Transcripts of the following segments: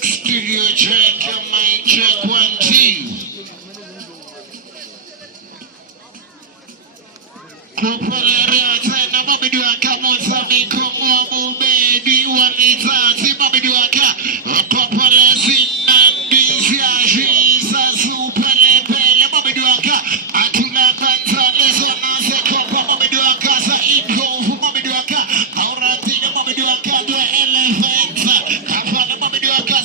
Studio check, your mic check, 1, 2. Kupolera tena mami duaka monsa mikomo mume diwa nitati mami duaka popole zinandi ziaji sa supele pele mami duaka atuna kanta leso na se kopa mami duaka sa improve mami duaka auratina mami duaka do elephant kapana mami duaka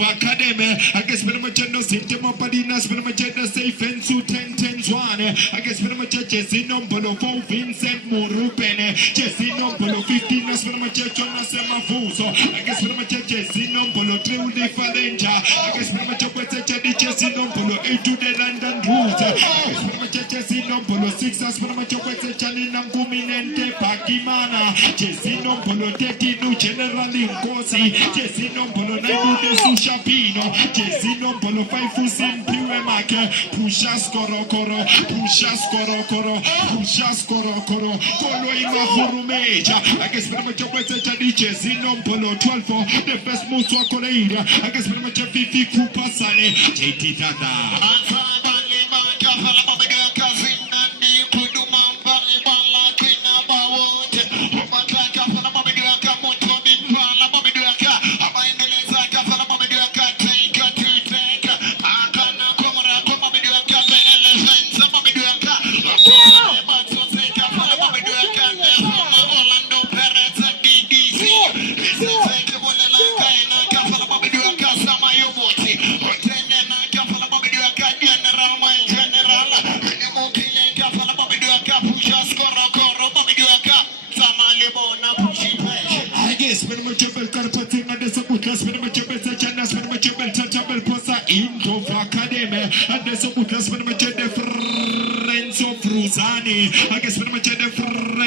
Academy, I guess when I'm a general system of Padinas, when I'm a general safe and so 10-10-1. I guess when I'm a Jesse Nombolo, Vincent Morupene, Jesse Nombolo, 15 as when I'm a church on a Semafuso. I guess when I'm a Jesse Nombolo, Truly Falenja. I guess when I'm a Jesse Nombolo, 8 to the London route. I guess when I'm a Jesse Nombolo, 6 as when I'm a Chalinam Guminente Pakimana, Jesse Nombolo, 30 new generally Nkosi, Jesse Nombolo, 9 Sushapino, Jesse Nombolo, 5 Fusim Piwemake, Pushas Korokoro, Pushas Korokoro, Pushas Korokoro, Kolo Ima Hurumeja. I guess when I'm a Jesse Nombolo, 12 for the first Muswa Koleida. I guess when I'm a Fifi Kupasane, JT Tata. I guess when I'm a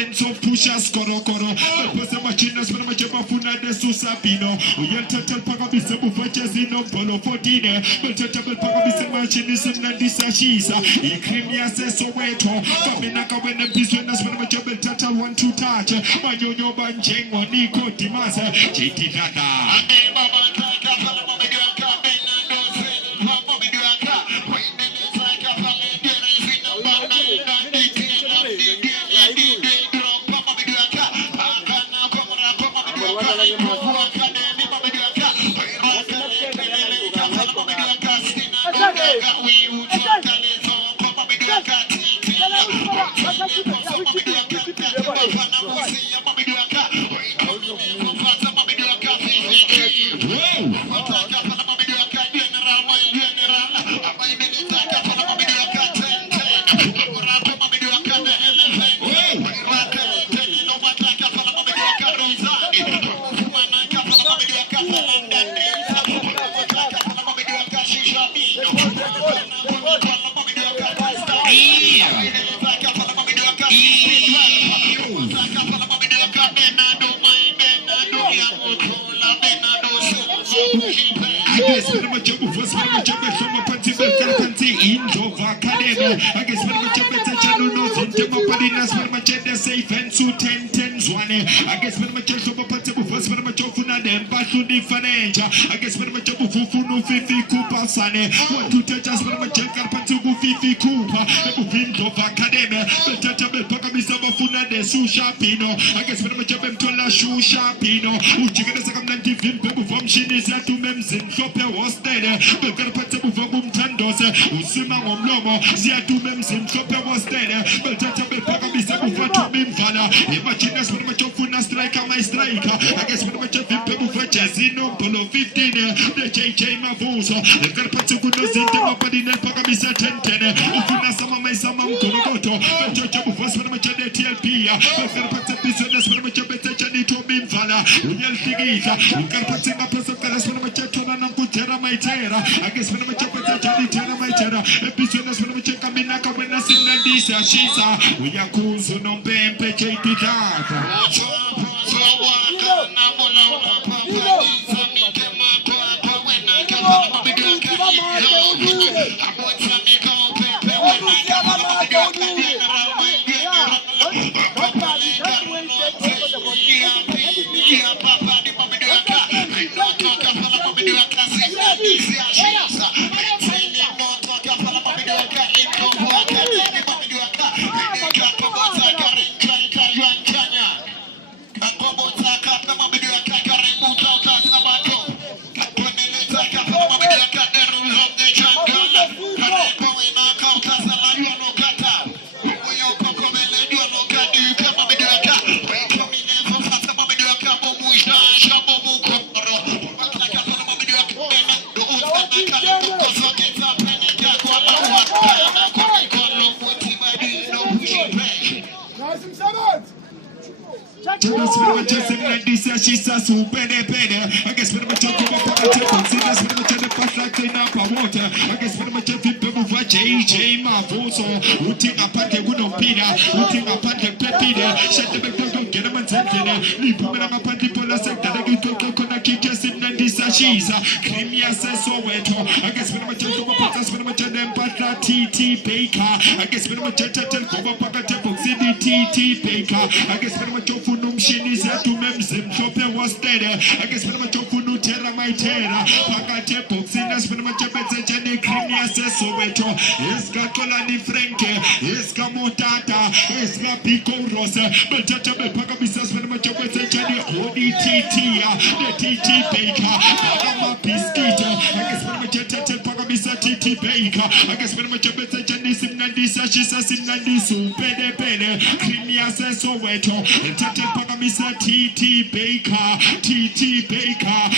friends of Pushas Korokoro, but I'm a chinas when I'm a Jabafuna de Susapino, we total Pagabisabu for Jasino Polo 14, but total Pagabisamachinism and Disashisa, Ikrimia says Soweto, Kaminaka when the business when I'm a Jabal Tata want to touch, Manyo Banjeng or Nico Timasa, JT Tata. I guess when I'm a channel knows in Demopadinas, when I'm a safe and so 10-10-1. I guess when I'm a channel first when I'm a chofuna, then Basu di Faneja. I guess when I'm a Fufu Fifi Cooper Sane, want to touch us when I'm a checker Patubu Fifi Cooper, the Buffin of Academy, the Tatabel Pacamisaba Funa de Sushapino. I guess when I'm a Jabem Tola Shushapino, who chicken a second people from Shinis to Mems in Flopper was dead, the Garpatabu Fabum Tandos, Usima Lomo, Ziatu Mems in Flopper was dead, but Tatabel Pacamisabu Fatumim Fana, imagine us when I'm a Chofuna striker, my striker. I guess when I'm a people for Chazino Polo 15, the JJ Mavuso, the Garpatagunos in Demapadina Pacamisa 10, Ufuna Sama Samam Korogoto, the Jojo was when I'm a TLP, the Garpatapisanas when I'm a Jabetachani to Bimfana, Uyal Tigita, Garpatima Pasacalas when I'm a Chatuna Kutera. maitera. I guess when I'm a chopper, Johnny Terra Maitera. Episodes when I'm a check, I'm in like a winner, sin and this, she's a. We are cool, so no pay, pay, she's a super better. I guess when I'm talking about the considers when I'm trying to pass like clean up a water. I guess when I'm talking people for JJ Mafoso, who think a pante would not be there, who think a pante pepida, shut the back door, get them and take it. Leave them in a panty for the sector. I get to connect just in and this she's a Crimea says so wet. I guess when I'm talking about us when I'm talking about TT Baker. I guess when I'm talking about Pacate City TT Baker. I guess when I'm talking is that to Memsim, Chopper was dead. I guess when I'm talking to Terra my terra, Pacate Poxinas, when I'm talking to Crimea says so wet. Esca Colani Franke, Esca Motata, Esca Pico Rosa, but Tata Pacabisas when I'm talking to ODTT, the TT Baker, Pagama Pisquito. I guess when I'm talking Pacabisa TT Baker. I guess when I'm talking to Janism Nandisa, she says in Nandisu, Pede, Crimea says so wet. Mr. TT Baker,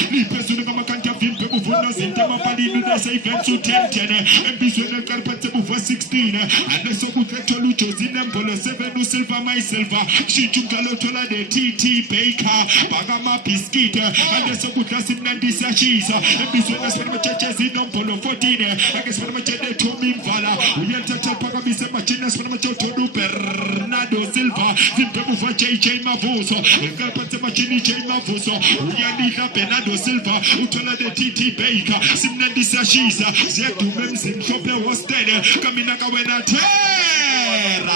the person of a country of people who knows in the body to the safe and to 10, and be so the carpet for 16, and the so good lecture Luchos in them for 7 to silver myself. She took a lot of the TT Baker, Bagama Biscuit, and the so good class in Nandisa cheese, and be so that's when my churches in Polo 14. I guess when my church told me Vala, we enter Pagabisa Machinas when my church to Bernardo Silva, the people for JJ Mavoso. Carpenter Machini J. Mafuso, Yanita Bernardo Silva, Utola de TT Baker, Simnandisa Shisa, Zetu Memsim, Chopper was dead, Kaminaka Wena Terra.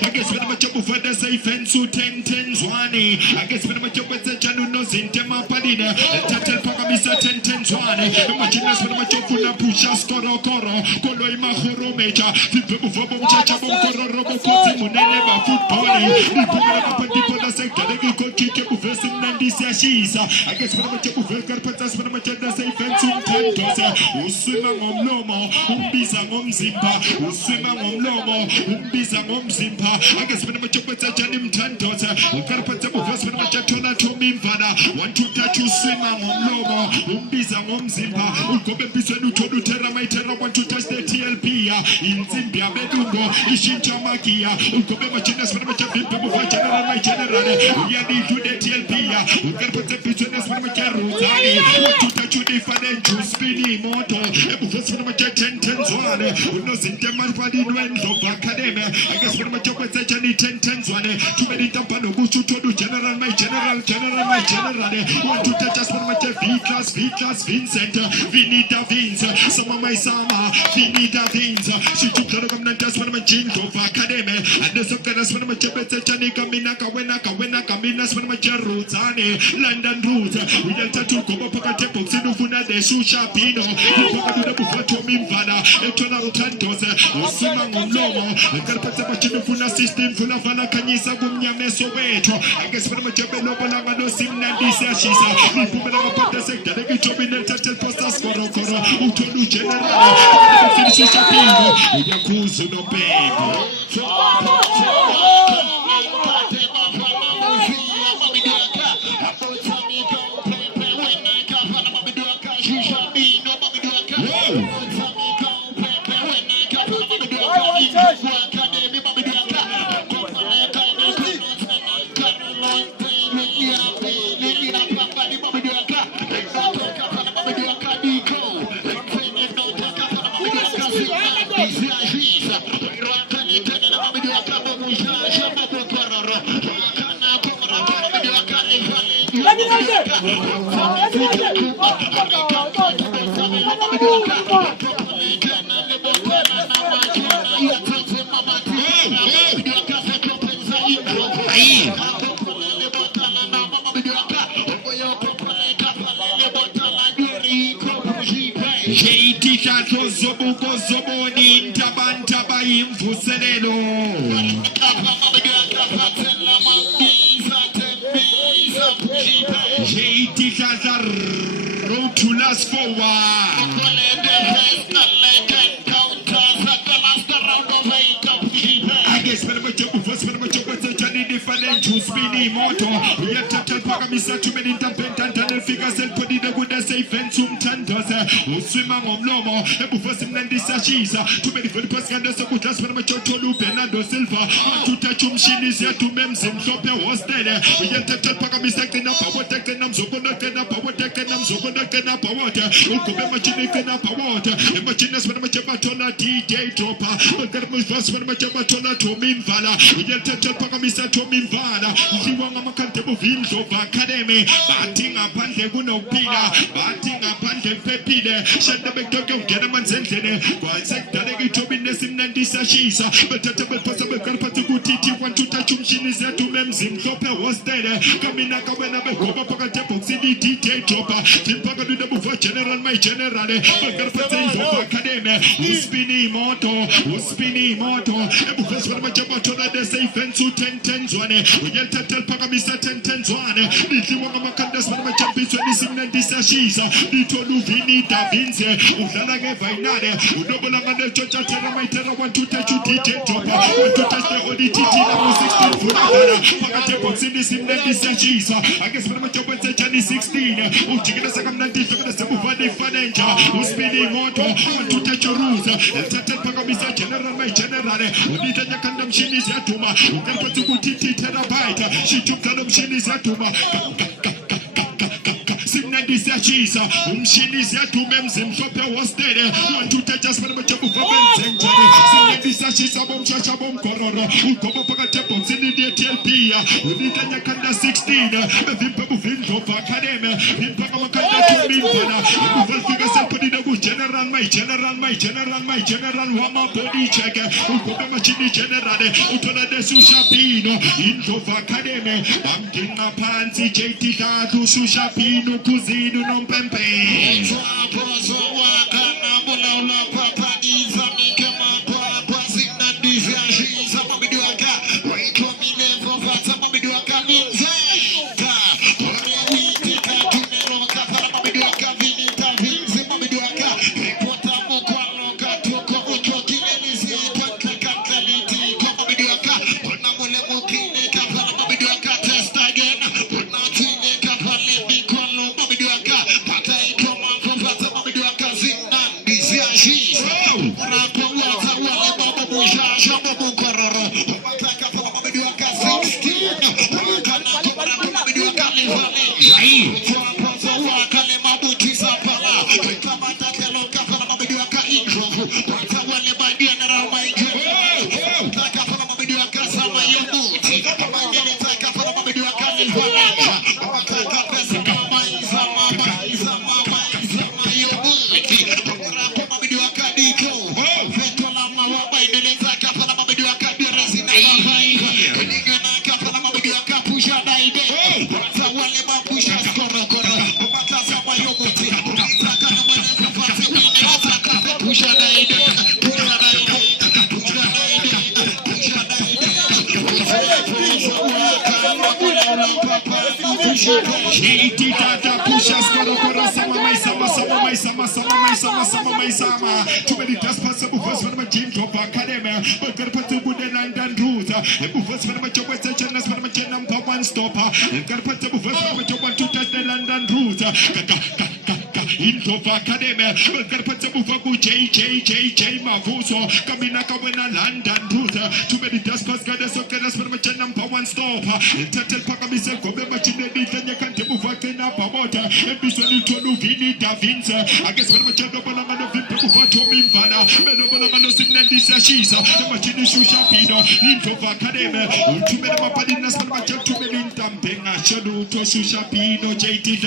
I guess when I'm a chop for the safe and so 10 Zwani. I guess when I'm a chop with the Janunos in Tema Padina, Tatel Pocamisa 10 Zwani. Imagine us when I'm a chop for the Pushas Coro, Coloima Horo Major, the people for Chacha Bocoro, Robo Munene, football, the people of the sector, simnandisa shisa agesipana machabu velkar patas pana machada seifensu mtantosa uswima ngomlomo umbiza ngomzimba uswima ngomlomo umbiza ngomzimba agesipana machabu tsachani mtantosa ukarpatsa buvasipana machatona tomimvana 1 2 3 uswima ngomlomo umbiza ngomzimba ugobe bisweni uthodu tera maitera 1 2 touch the TLP inzimbi abedungo ishincha makia ugobe machina spana machabimbe buva general my general uyadi to the TLP ukarpatsa bisweni spana macharuzani tutachudi fane juspini moto ebuvasipana machatenten zwane unozinte marfadi nwenzo vakademe agasipana machabwetsa chani 10 zwane tumedita pano kuchutodu general my general 1 2 touch spana machavika Vikas Vincent, Vinita Vince, some my sama, Vinita Vince, she took the government one of my jeans of academy, and the Sokanas one of my Chabeta Chanika Minaka, Wenaka, Minas one of my Cheruzani, London Route, we entered to Copa Tepo, Sinufuna de Susha Pino, the Bufato Mimvana, Etona Tantos, Osima Lomo, and Carpata Chinufuna system full of Anakanisa Gumya Mesoweto, I guess one of my Chabelo Balagano Simna Disa Shisa, Pumana sector, they get job in the touch posters for Okoro, Utolu General, Finish Pingo, Yakuzu no baby. Road to last forward. I guess when we jump first, when we jump at Johnny different to spinning motor. We have to tell Pagamisa to many independent and figures and put it a good as safe and some tantos. Swim on Lomo, and first in Landisashisa. Too many for the person that's a good as when we jump to Bernardo Silva. To touch machine is here to mems and Sopia was dead. We have to tell Pagamisa taking up power, taking up so good, taking up power, taking up so good, taking up water. Ukobe machine taking up water. The machine is when we jump on DJ Dropper. But that was first when we jump on Tomimvala. We have to tell Pagamisa Tomimvala. Ziwanga Makantebo Films of Academy. Batting upon the Guno Pina, batting upon the Pepide. Shut the back of Getaman Sentene. One sector, they get in the Simnandisa Shisa. But the possible Carpatu Titi want to touch him. She is there to Memsim. Copper was dead. Coming up when I go up a Tepo City DJ Dropper. Timpaga do the Buffa General, my general. Carpatu of Academy. Uspini Moto, Uspini Moto. First one, my Jamatona, they say Fensu 10 one. We get to tell Pagamisa 10 one. If you want to make this one, my champions, when this in this Shisa, Lito Luvini, Da Vinci, Ulanage Vainade, Udobala, Church, my terror, want to touch you, DJ Dropper, want to touch the ODT, number 16 for Pagatepo, in this in this Shisa. I guess when my job is 16, Uchigana Sagamandi, the Muvani Fanenja, Uspini Moto, want to touch your rules, and tell Pagamisa, General, my general, Udita Kandam Shinis Yatuma, Ukaputi terabyte, she took Kandam Shinis Yatuma. Simnandisa Chisa, Shinis Yatumem, Sopa was dead. Want to touch us for the job of Vincent. Simnandisa Chisa, Bom Chachabom Corona, Ukopa, Cindy TLP, Udita Kanda 16, the Vimpa of Vinto Academy, Vimpamakanda Mintana, Uvalfiga Sapodina, General, my general, Wama body check, Ukopamachini General, Utona de Sushapino, Into Academy, Banking Panzi, JT Katu, Sushapino, Cusino, non Pempe. Iti tata pusha skoro kora sama mai sama. Too many tasks for us for my gym top academy. But got put to good and root. And bufers for my job session as for my chin number one stopper. And got put to bufers for my job one to touch the London route. Into academy. But got put to bufaku J Mafuso. Kamina Kawena London route. Too many tasks got us for my chin number one stopper. And Tatel Pakamisa Kobema Chin can't move again up about and be sent to Vini Da Vinci. I guess when my channel Banana people for Tommy Vana, Menobana Sinandis Ashisa, the Machine Shusha Pino, Info Academy, too many Mapadinas, but my channel to Melin Tamping, Shadow to Shusha Pino, JT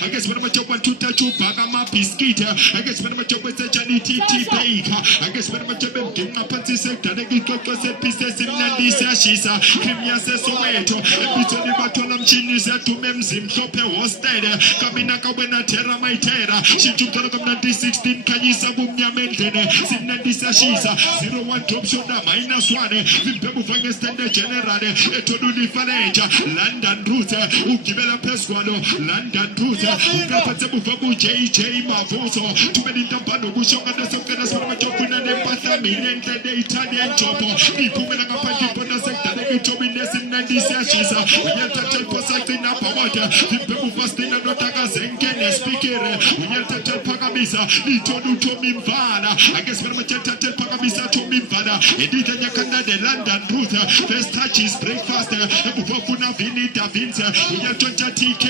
I guess when I'm a job to touch you, Bagama Piscita. I guess when I'm a job with a Johnny TT Baker. I guess when I'm a job in Gimapati sector, they get cocos and pieces in Nandisa Shisa. Crimea says Soweto. And Pitoni Batolam Chinis to Memsim Sope was dead. Kaminaka when I terra my terra. She took the Nandi 16 Kayisa Bumia Mentene. Sinandisa Shisa. 01 top shoulder minus 1. Vimpebu Fangestende Generale. Etoduni Faleja. London Route. Ukibela Pesquado. London Route. Ukapatsabu Fabu JJ Mavoso. Too many Tampano Bushonga the Sokanas for my Chopina de Pathamine. The Italian Chopo. People when I'm a people in the sector. They get in this in Nandisa Shisa. We have touched Posaki Napawata. Vimpebu Fastina Notaga Zenkene speaker. We have touched Pagamisa. Nitodu Tomimvana. I guess when I'm a touched Pagamisa Tomimvana. Edita Yakanda de London Route. First touch is breakfast. Bufuna Vini Da Vinci. We have touched TK.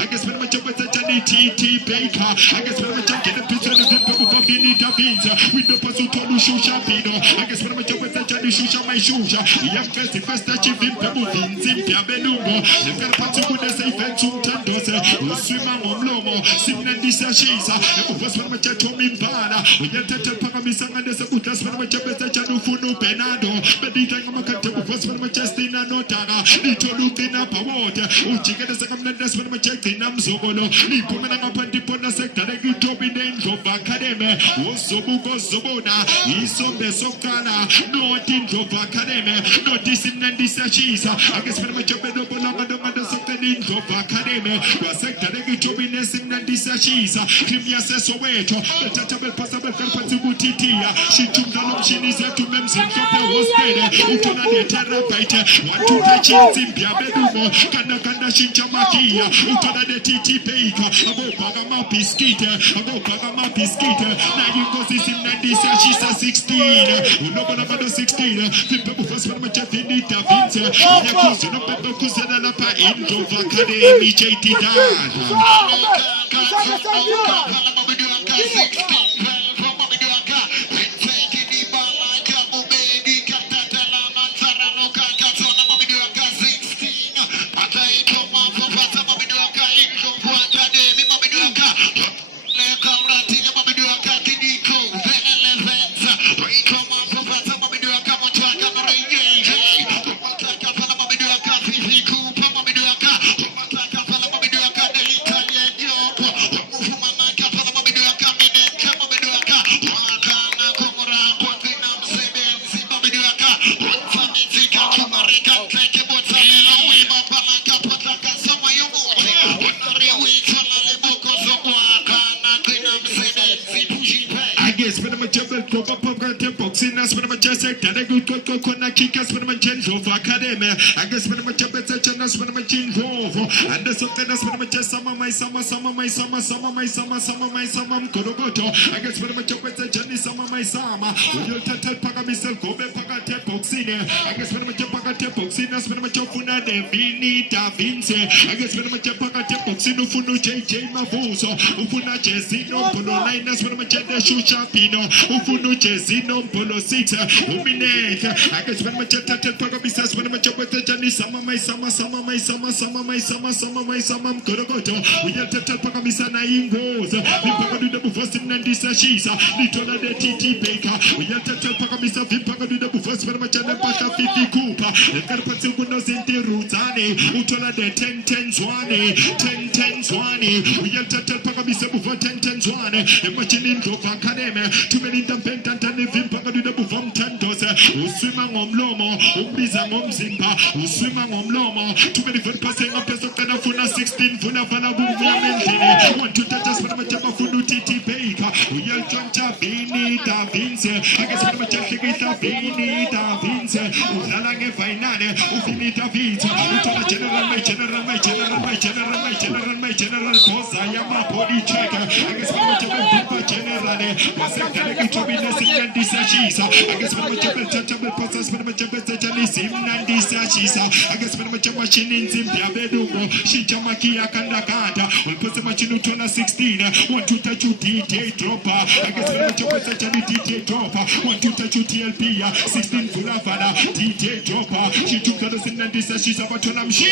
I guess when I'm a with the Johnny TT Baker. I guess when I'm a in the picture of the people of Vini Da Vinci. With the Pasuto Shusha Pino. I guess when I'm a with the Johnny Shusha my Shusha. We have first touch in Pemu Vinci Piabenumbo. The Carpatu would say Fentum Tandos. Usima Momlomo. Signandisa Shisa. The first one of Tomimvana. We have touched Pagamisa and the Sabutas when I'm with the Janufunu Penado. But the Tangamaka first one of Justina Notana. Nitolupina Pawota. Uchiga the second that's when I'm checking Namzogolo. Nipumana Pandipona sector. They get to be named of Academy. Osobugo Zobona. Isombe Sokana. No team of Academy. No Disinandisa Shisa. I guess when I'm chopping up on the Sokanin of Academy. The sector they get to be Nessinandisa Shisa. Crimea says Soweto. The Tatabel Possible Titia. She took the long she is to Memsim Sope was dead. Utona de Terrapite. One to touch in Piabedumo. Kanda Shinchamakia. Utona de TT Baker. About Pagama Piscita. About Pagama Piscita. Now you go this in Nandisa. She's a 16. Nobody 16. People first from a Jeff in Da Vinci. Yakuza no Pepper Kusanapa into Academy JT when my jebel copa pop boxing as when my chest go kona kikas when my change of academy. I guess when my jebel as when my chin over. And the something as when my chest sama korogoto. I guess when my jebel Johnny sama you tell Pagamisa go Pagate boxing. I guess when my Pagate boxing as when my chofuna de Vini da Vince. I guess when my Pagate boxing ufunu JJ Mavoso ufuna Jezino Polo 9 as when my Jede Shusha Pino ufunu Jezino Polo 6 umine. I guess when my Jeta Pagamisa when my Jabata Johnny sama korogoto. We have to tell Pagamisa na ingos. The Pagadu the first in Nandisa Shisa. Litola de TT Baker. We have to tell Pagamisa Pagadu the first when my Jana Pasha 50 Cooper. The Carpatsu Gunos in the Rutani. Utola de 10 Zwane. 10 Zwane. We have to tell Pagamisa before 10 Zwane. Imagine to Academy. Too many Dampentant and Vim Pagadu the Buffon Tantos. Uswimang Omlomo. Umbizang Omzimba. Uswimang Omlomo. Too many for passing up as a Funa 16 Funa Fana Bumi. Want to touch us for my Jabba Funu TT Baker. We are Joncha Vini da Vince. I guess when my Jessica Vini da Vince. Uzalange Fainane. Ufini da Vince. My general boss. I am a body checker. I guess when my Jabba General. Was a Calabitobinus in Nandisa. I guess when my Jabba Touchable Process when my Jabba Tajanis in Nandisa. I guess when my Jabba Chinin Zimbia Bedugo. Shijamaki Akandakata. Will put the machine to 16. Want to touch you DJ dropper. I guess when my Jabba Tajani DJ dropper. Want to touch you TLP. 16 Fulafada. DJ dropper. She took the in Nandisa. She's about to Namshini.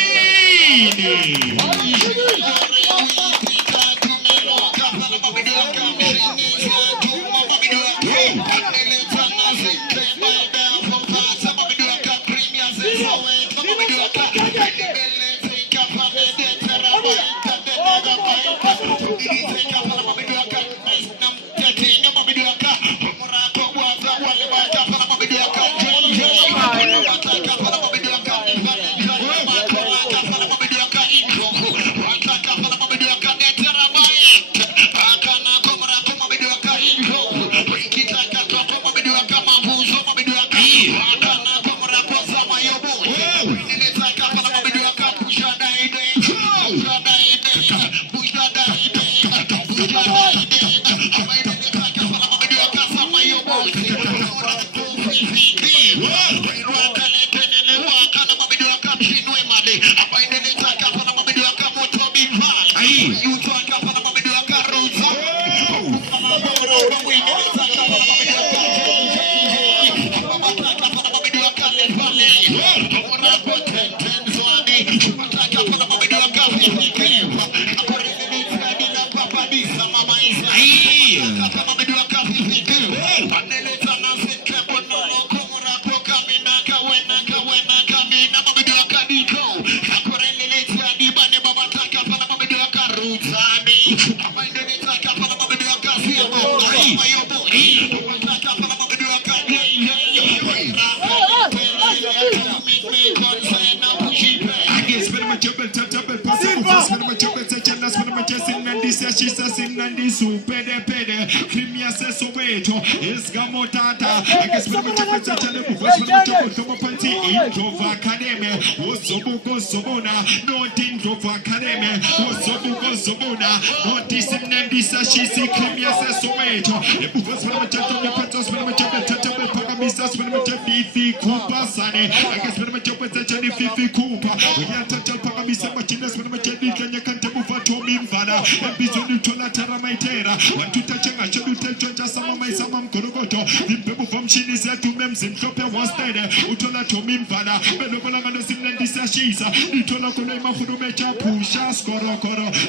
I guess when I'm talking to the first when I'm talking to my party intro for academy, what's so go Sobona, no intro for academy, what's so go Sobona, no decent and this she see Crimea says so wait. The first when I'm talking to the patos when I'm talking to the Pagamisas when I'm talking Fifi Cooper Sane, I guess when I'm talking to Fifi Cooper, we have to tell Pagamisa Martinez when I'm talking Kenya Cantabu for Tommy Vada, and Bizonu Tola Taramaitera, want to touch a should tell Georgia Samam Korogoto, the people from Chini said to them, Zimbabwe was dead, Utola Tomim Vada, Belobalanga Simlandisa Shisa, Nitola Konema Furumecha, Pusha, Skoro,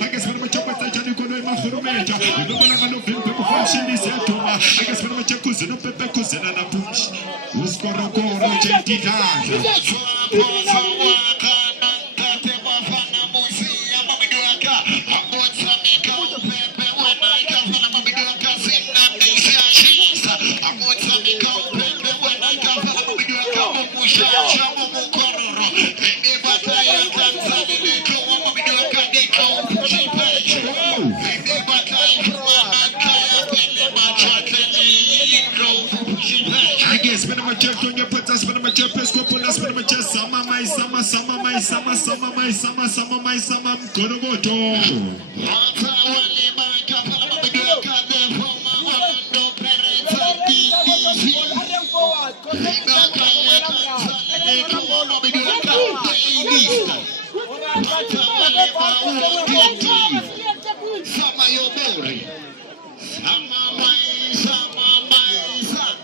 I guess when I'm talking to Konema Furumecha, Belobalanga people from Chini said to me, I guess when I'm talking to Pepecus and a push, Uskoro, Gentica. Machezo nyepeta spana machepe skopula spana mache sama mai sama sama mai sama sama mai sama sama mai sama mkorogoto. Hata wale maka pala mabidia kade foma wando pereza DDC. Inga kaya kanzale kama mabidia kade ilista. Hata wale maua kiti. Sama yobori. Sama mai sama mai sama.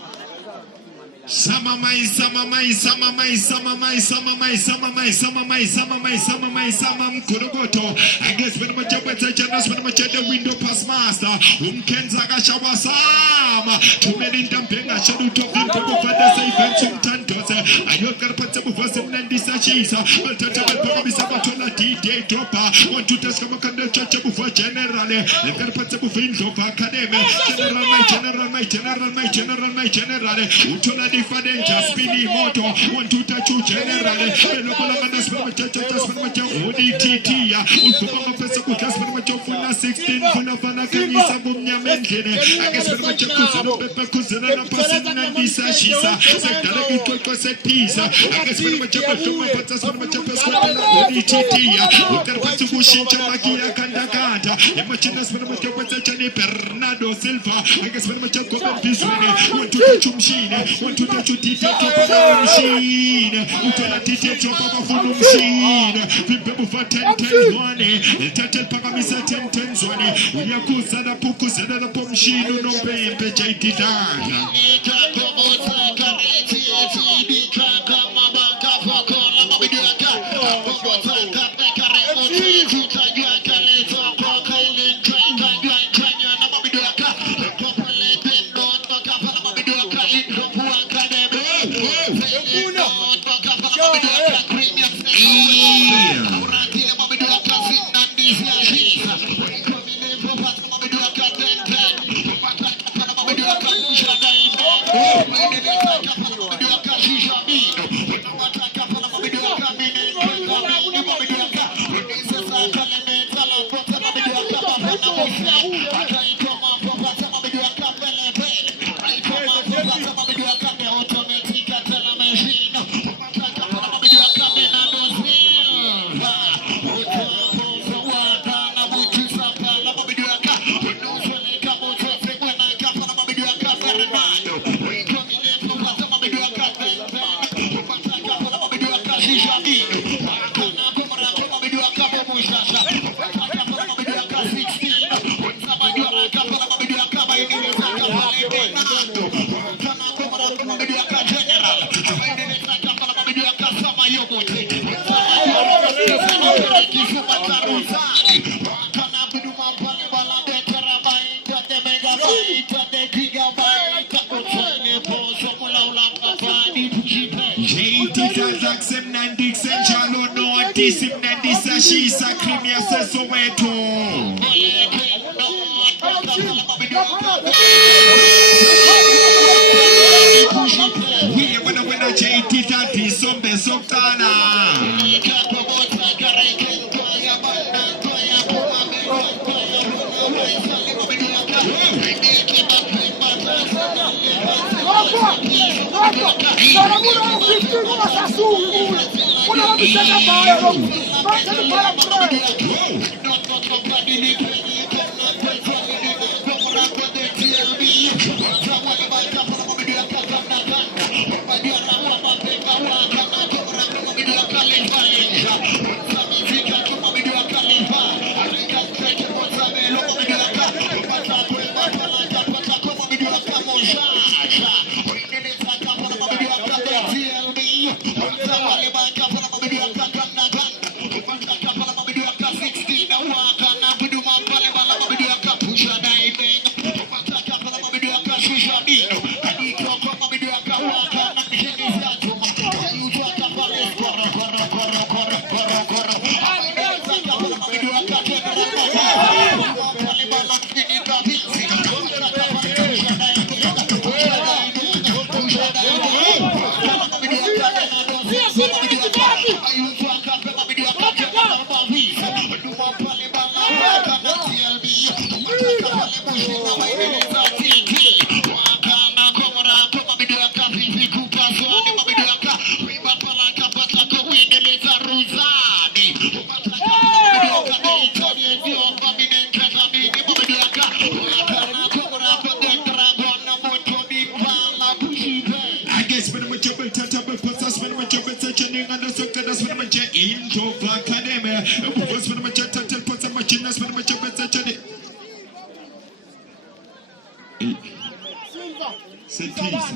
Sama mai sama mai sama mai sama mai sama mai sama mai sama mai sama mai sama mai sama mkorogoto. I guess when my job is when my the window pass master. Kenza kashawa sama. Tumeni ndampenga shadu tofi mpopo fada saifan sumtantosa. Ayo karpata bufasa mnandisa shisa. Maltata bapa bisa batola D-Day dropa. Want to test kama kanda chacha bufa generale. Karpata bufin sofa academy. General. Utola differenza spini moto. Want to touch you generale. Lokola manda spina chacha spina chacha. ODTT ya. Ulfuma pesa kukas spina chacha funa 16 funa fana kanisa bumnya mengine. I guess spina chacha kusano pepe kusano na pasi nandisa shisa. Sektara kiko set piece. I guess spina chacha fuma pata spina chacha spina ODTT ya. Ukarpata kushincha makia kanda kanda. Imagine spina chacha pata chani Bernardo Silva. I guess spina chacha kobe piswene. Want to touch machine. Want to touch tite chopa machine. Utola tite chopa bafunu machine. Vimpebu fa 10 zwane. Tatel paka misa 10 zwane. Uyakuza na puku sada na pomshino no pempe jaiti dana. Nika komoza kareti eti kaka mabaka fakola mabiduaka. Komoza kaka remote tutajua kaleto kwa kaile kanya na mabiduaka. Kopole pendo toka pala mabiduaka inropua kadebe. Pendo toka pala mabiduaka creamy Uratile mabiduaka zinandisi ya shisa. Komine popata mabiduaka ten. Popata pala mabiduaka kushada ime. Wende taka pala mabiduaka shishamino. Unawataka pala mabiduaka mine kamini mabiduaka. Wende sasa kalemeta la pota mabiduaka bafana mufia. Akaikoma popata mabiduaka pelepe. Akaikoma popata mabiduaka me automatica tela machine. Popata pala mabiduaka me nanozilva. Utopo wada na butisa pala mabiduaka. Unuseleka mutose kwena kapala mabiduaka Fernando. Wikomine popata mabiduaka Benten. Popata kapala mabiduaka Shishamino. Wakana kumara kwa mabiduaka Bemushasha. Popata kapala mabiduaka 16. Unsabajora kapala mabiduaka Bainileza kapala Fernando. Wakana kumara kwa mabiduaka General. Bainileza kapala mabiduaka Sama Yogote. Unsabajora kapala Kifuma Karuzani. Wakana biduma pale balade terabaita de megabaita de gigabaita. Utene poso mula ulanga padi pujipe. JT Kazaksem Nandixen Jalo no Atisim Nandisa Shisa Krimia Sesoweto. We are gonna win a JT Tati Sombe Soktana. mache into Academy. Bufas for the mache tatel pots and machinas for the mache betachani. Set peace.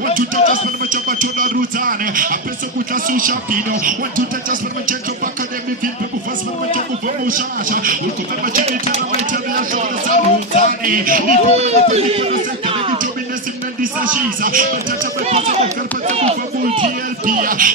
Want to touch us for the chopper to the Rutane, a person with a susha pino. Want to touch us for the check of academy people first for the check of Moshasha. We could have a check it on my channel for the Rutane. We could have a second to be nesting in this Ashiza, but touch up a person of TLP.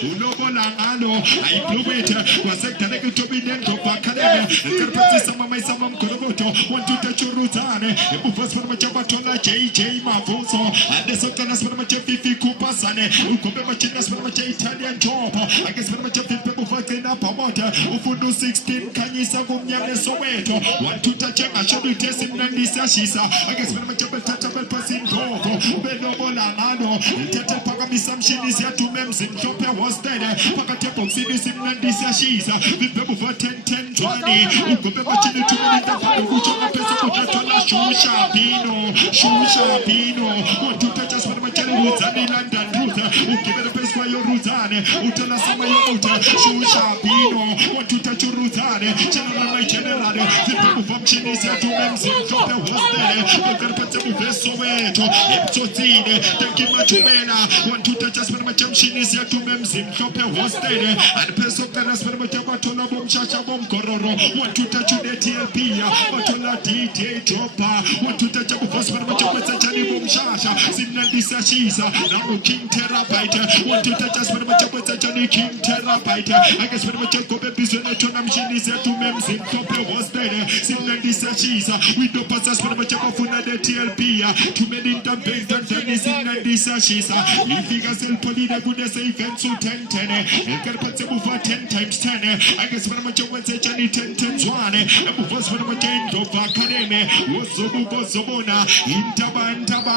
Unobolano, I blew it. Was a connected to be named of academy. The purpose some of my summon Koromoto. Want to touch your Rutane, and first for the chopper to the JJ Mafoso, and the second for the Fifi Kupasane, who could be chinas for the Italian job. I guess for the people fucking up about Ufudu 16 Kanisa Gumya Soweto. Want to touch a should be testing Nandisa Shisa. I guess for the touchable person go. Benobolano, Tata Paganisam Shinis to Mems in Topia was dead. Pakatepo Cities in Nandisa Shisa. The people for 10, 20. Who could be watching it to the Shusha Pino. Want to touch us for the Rutani London Rutha, who give it a best for your Rutane, who tell us some of your outer, Shusha Pino, want to touch your Rutane, General, the people from Chinese to Memsi, from the Hostel, the Carpet of Soweto, Epsotine, thank you much, Mena, want to touch us for my Chinese to Memsi, from the Hostel, and Pesocanas for my Tola Bom Shasha Bom Cororo, want to touch the TLP, Batola DJ Chopper, want to touch up first for my Chopper, Bom Shasha, Simnandisa Shisa, now King Terabyte, want to touch us for my Chopper, King Terabyte, I guess for my Chopper, Business to Namshin is to Memsi, Copper was there, Simnandisa Shisa, we don't pass us for my Chopper Funa de TLP, to many campaigns and tennis in Nandisa Shisa, if you guys will put it a good say, events to 10, and get a for 10 times 10, I guess for my Chopper, 10 times 1, and first for my change of Academy, was Sobona, Intabantaba,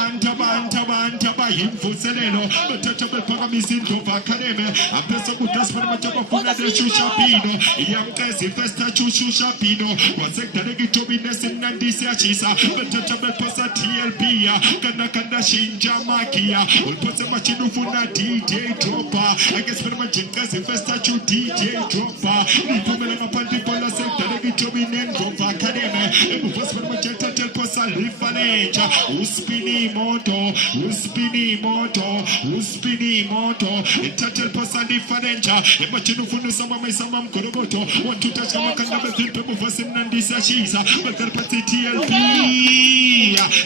Infoseleno, but touchable Pagamis into Academy, a person who does for much of a Funa de Chushapino, Yanka Silvester Chushapino, was a to be nesting Nandisia Chisa, but touchable Pasa TLP, Kanakanda Shinja Makia, will put so much in Funa DJ Dropper, I guess for much in Silvester DJ Dropper, Nipomelama Pantipola sector to be named of Academy, and was for much fanenja uspini moto uspini moto itatel pasandi fanenja emachinu funu sama mai sama mkoroboto want to touch kama kanda bezilpe mufasi mnandisa shisa bakar pati TLP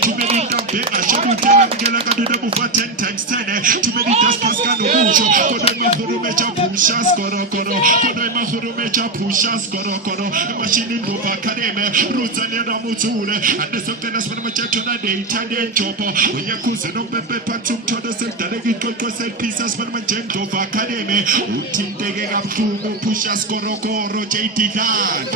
tumedita bega shabu tela mgela kaduda mufa 10 times 10 tumedita spaskano mucho kodoi mahuru mecha pusha skoro kodoi mahuru mecha pusha skoro machine mbuba kademe rutani na mutule ande sokte na spana macheto na data de chopo oye kuze no pepe patum todo sekta de gikko sel pisa spana machento va kademe utindege gafumu pusha skoro JT Dad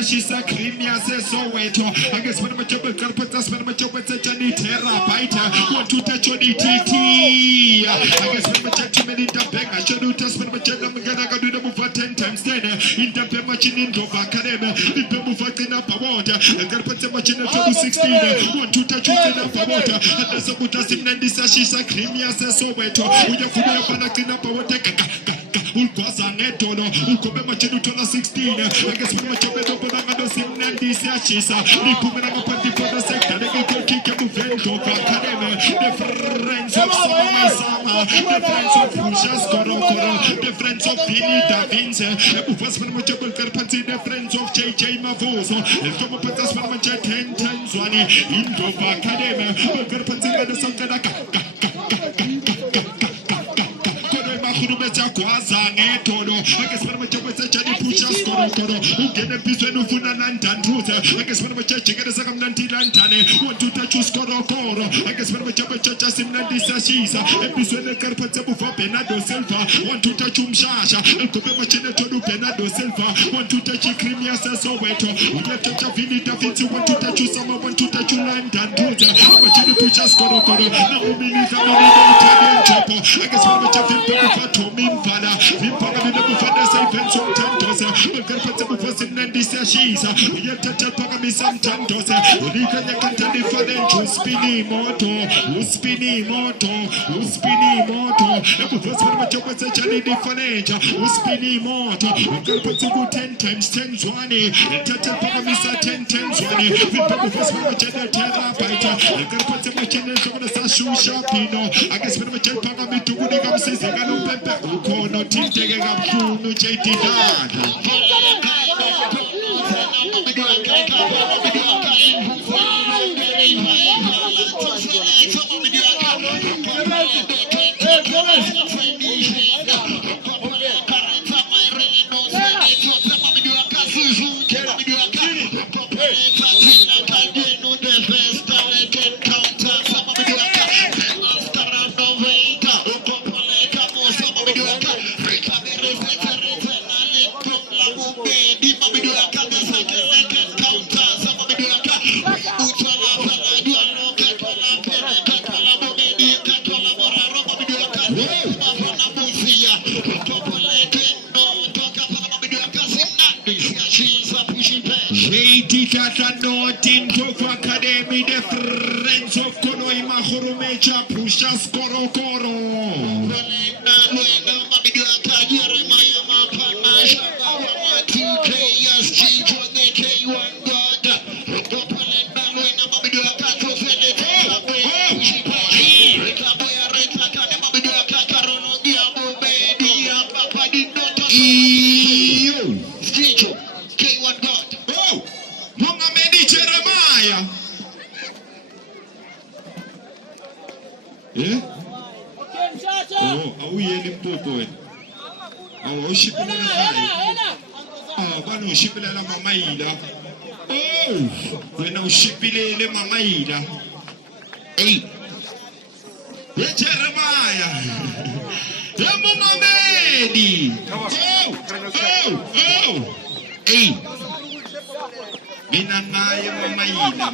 Shisa Crimea says so wait. I guess when I'm a job carpetas, when I'm a job at Jani terabyte, want to touch on the TT. I guess when I'm a check to many the bag, I should do test when I'm a check. I'm gonna do the move for 10 times 10. In the machine in the academy, in the move for 10 up water, I got put the machine to 16. Want to touch it up water, and there's a good as in this Shisa Crimea says so wait. We have to be up and up water. Ulkosa netolo, ulkobe machinu tola 16. I guess when my chobe do bonanga do simnendi siachisa. Nipume na mapati for the sector. They get kike muvento kwa kademe. The friends of sama, the friends of Fushas Koro, the friends of Pini Da Vinci. Ufas when my chobe karpati, the friends of JJ Mavoso. And from a patas when my jet 10 times one into Vakademe. Karpati the Sankanaka. I guess when I'm a job with such a pushas koro, who get a piece of Nufuna Lantan Truth. I guess when I'm a church, I get a second Lantane, want to touch you Skoro. I guess when I'm a job at church, I seem like this Ashisa, and this when the Carpatabu for Penado Silva, want to touch Shasha, and Kobe Machine to do Penado Silva, want to touch you Crimea Soweto, we get to touch Vinita Vinci, want to touch you someone, want to touch you Lantan Truth. I'm a chili pushas koro, now we need a Italian chopper. I guess when I'm a job for Tommy Fada, we put the Bufada safe and some tantos, but Carpata was in Nandisa Shisa, yet to tell Pagami some tantos, Ulika Yakantani Faden, Spinny Moto, and the first one of the was a Johnny Different, Spinny Moto, Carpata 10 times 10 20, and Tata Pagamisa 10 times 20, with the first one of the terabyte, and Carpata Machine from the Sashu Shapino, I guess when we check Pagami to good up says they got no pepper, who no team taking up to JT Dad. Northern Top Academy, the friends of Konoi Mahurumecha, Pushas Korokoro. Hey, Jeremiah, hey, Minanaya Mamaida,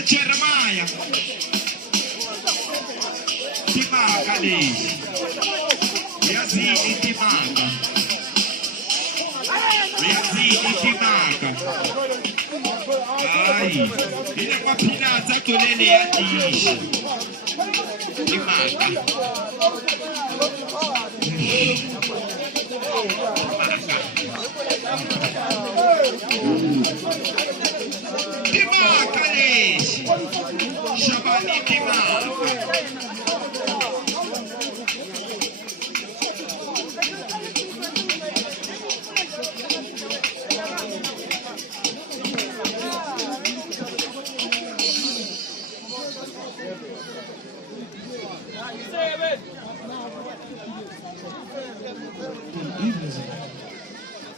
Jeremiah. Timaka lezi. Yazini timaka. Yazini timaka. Ai. Ile kwa pinata tolele ya tiishi. Timaka. Timaka lezi. Shabani timaka.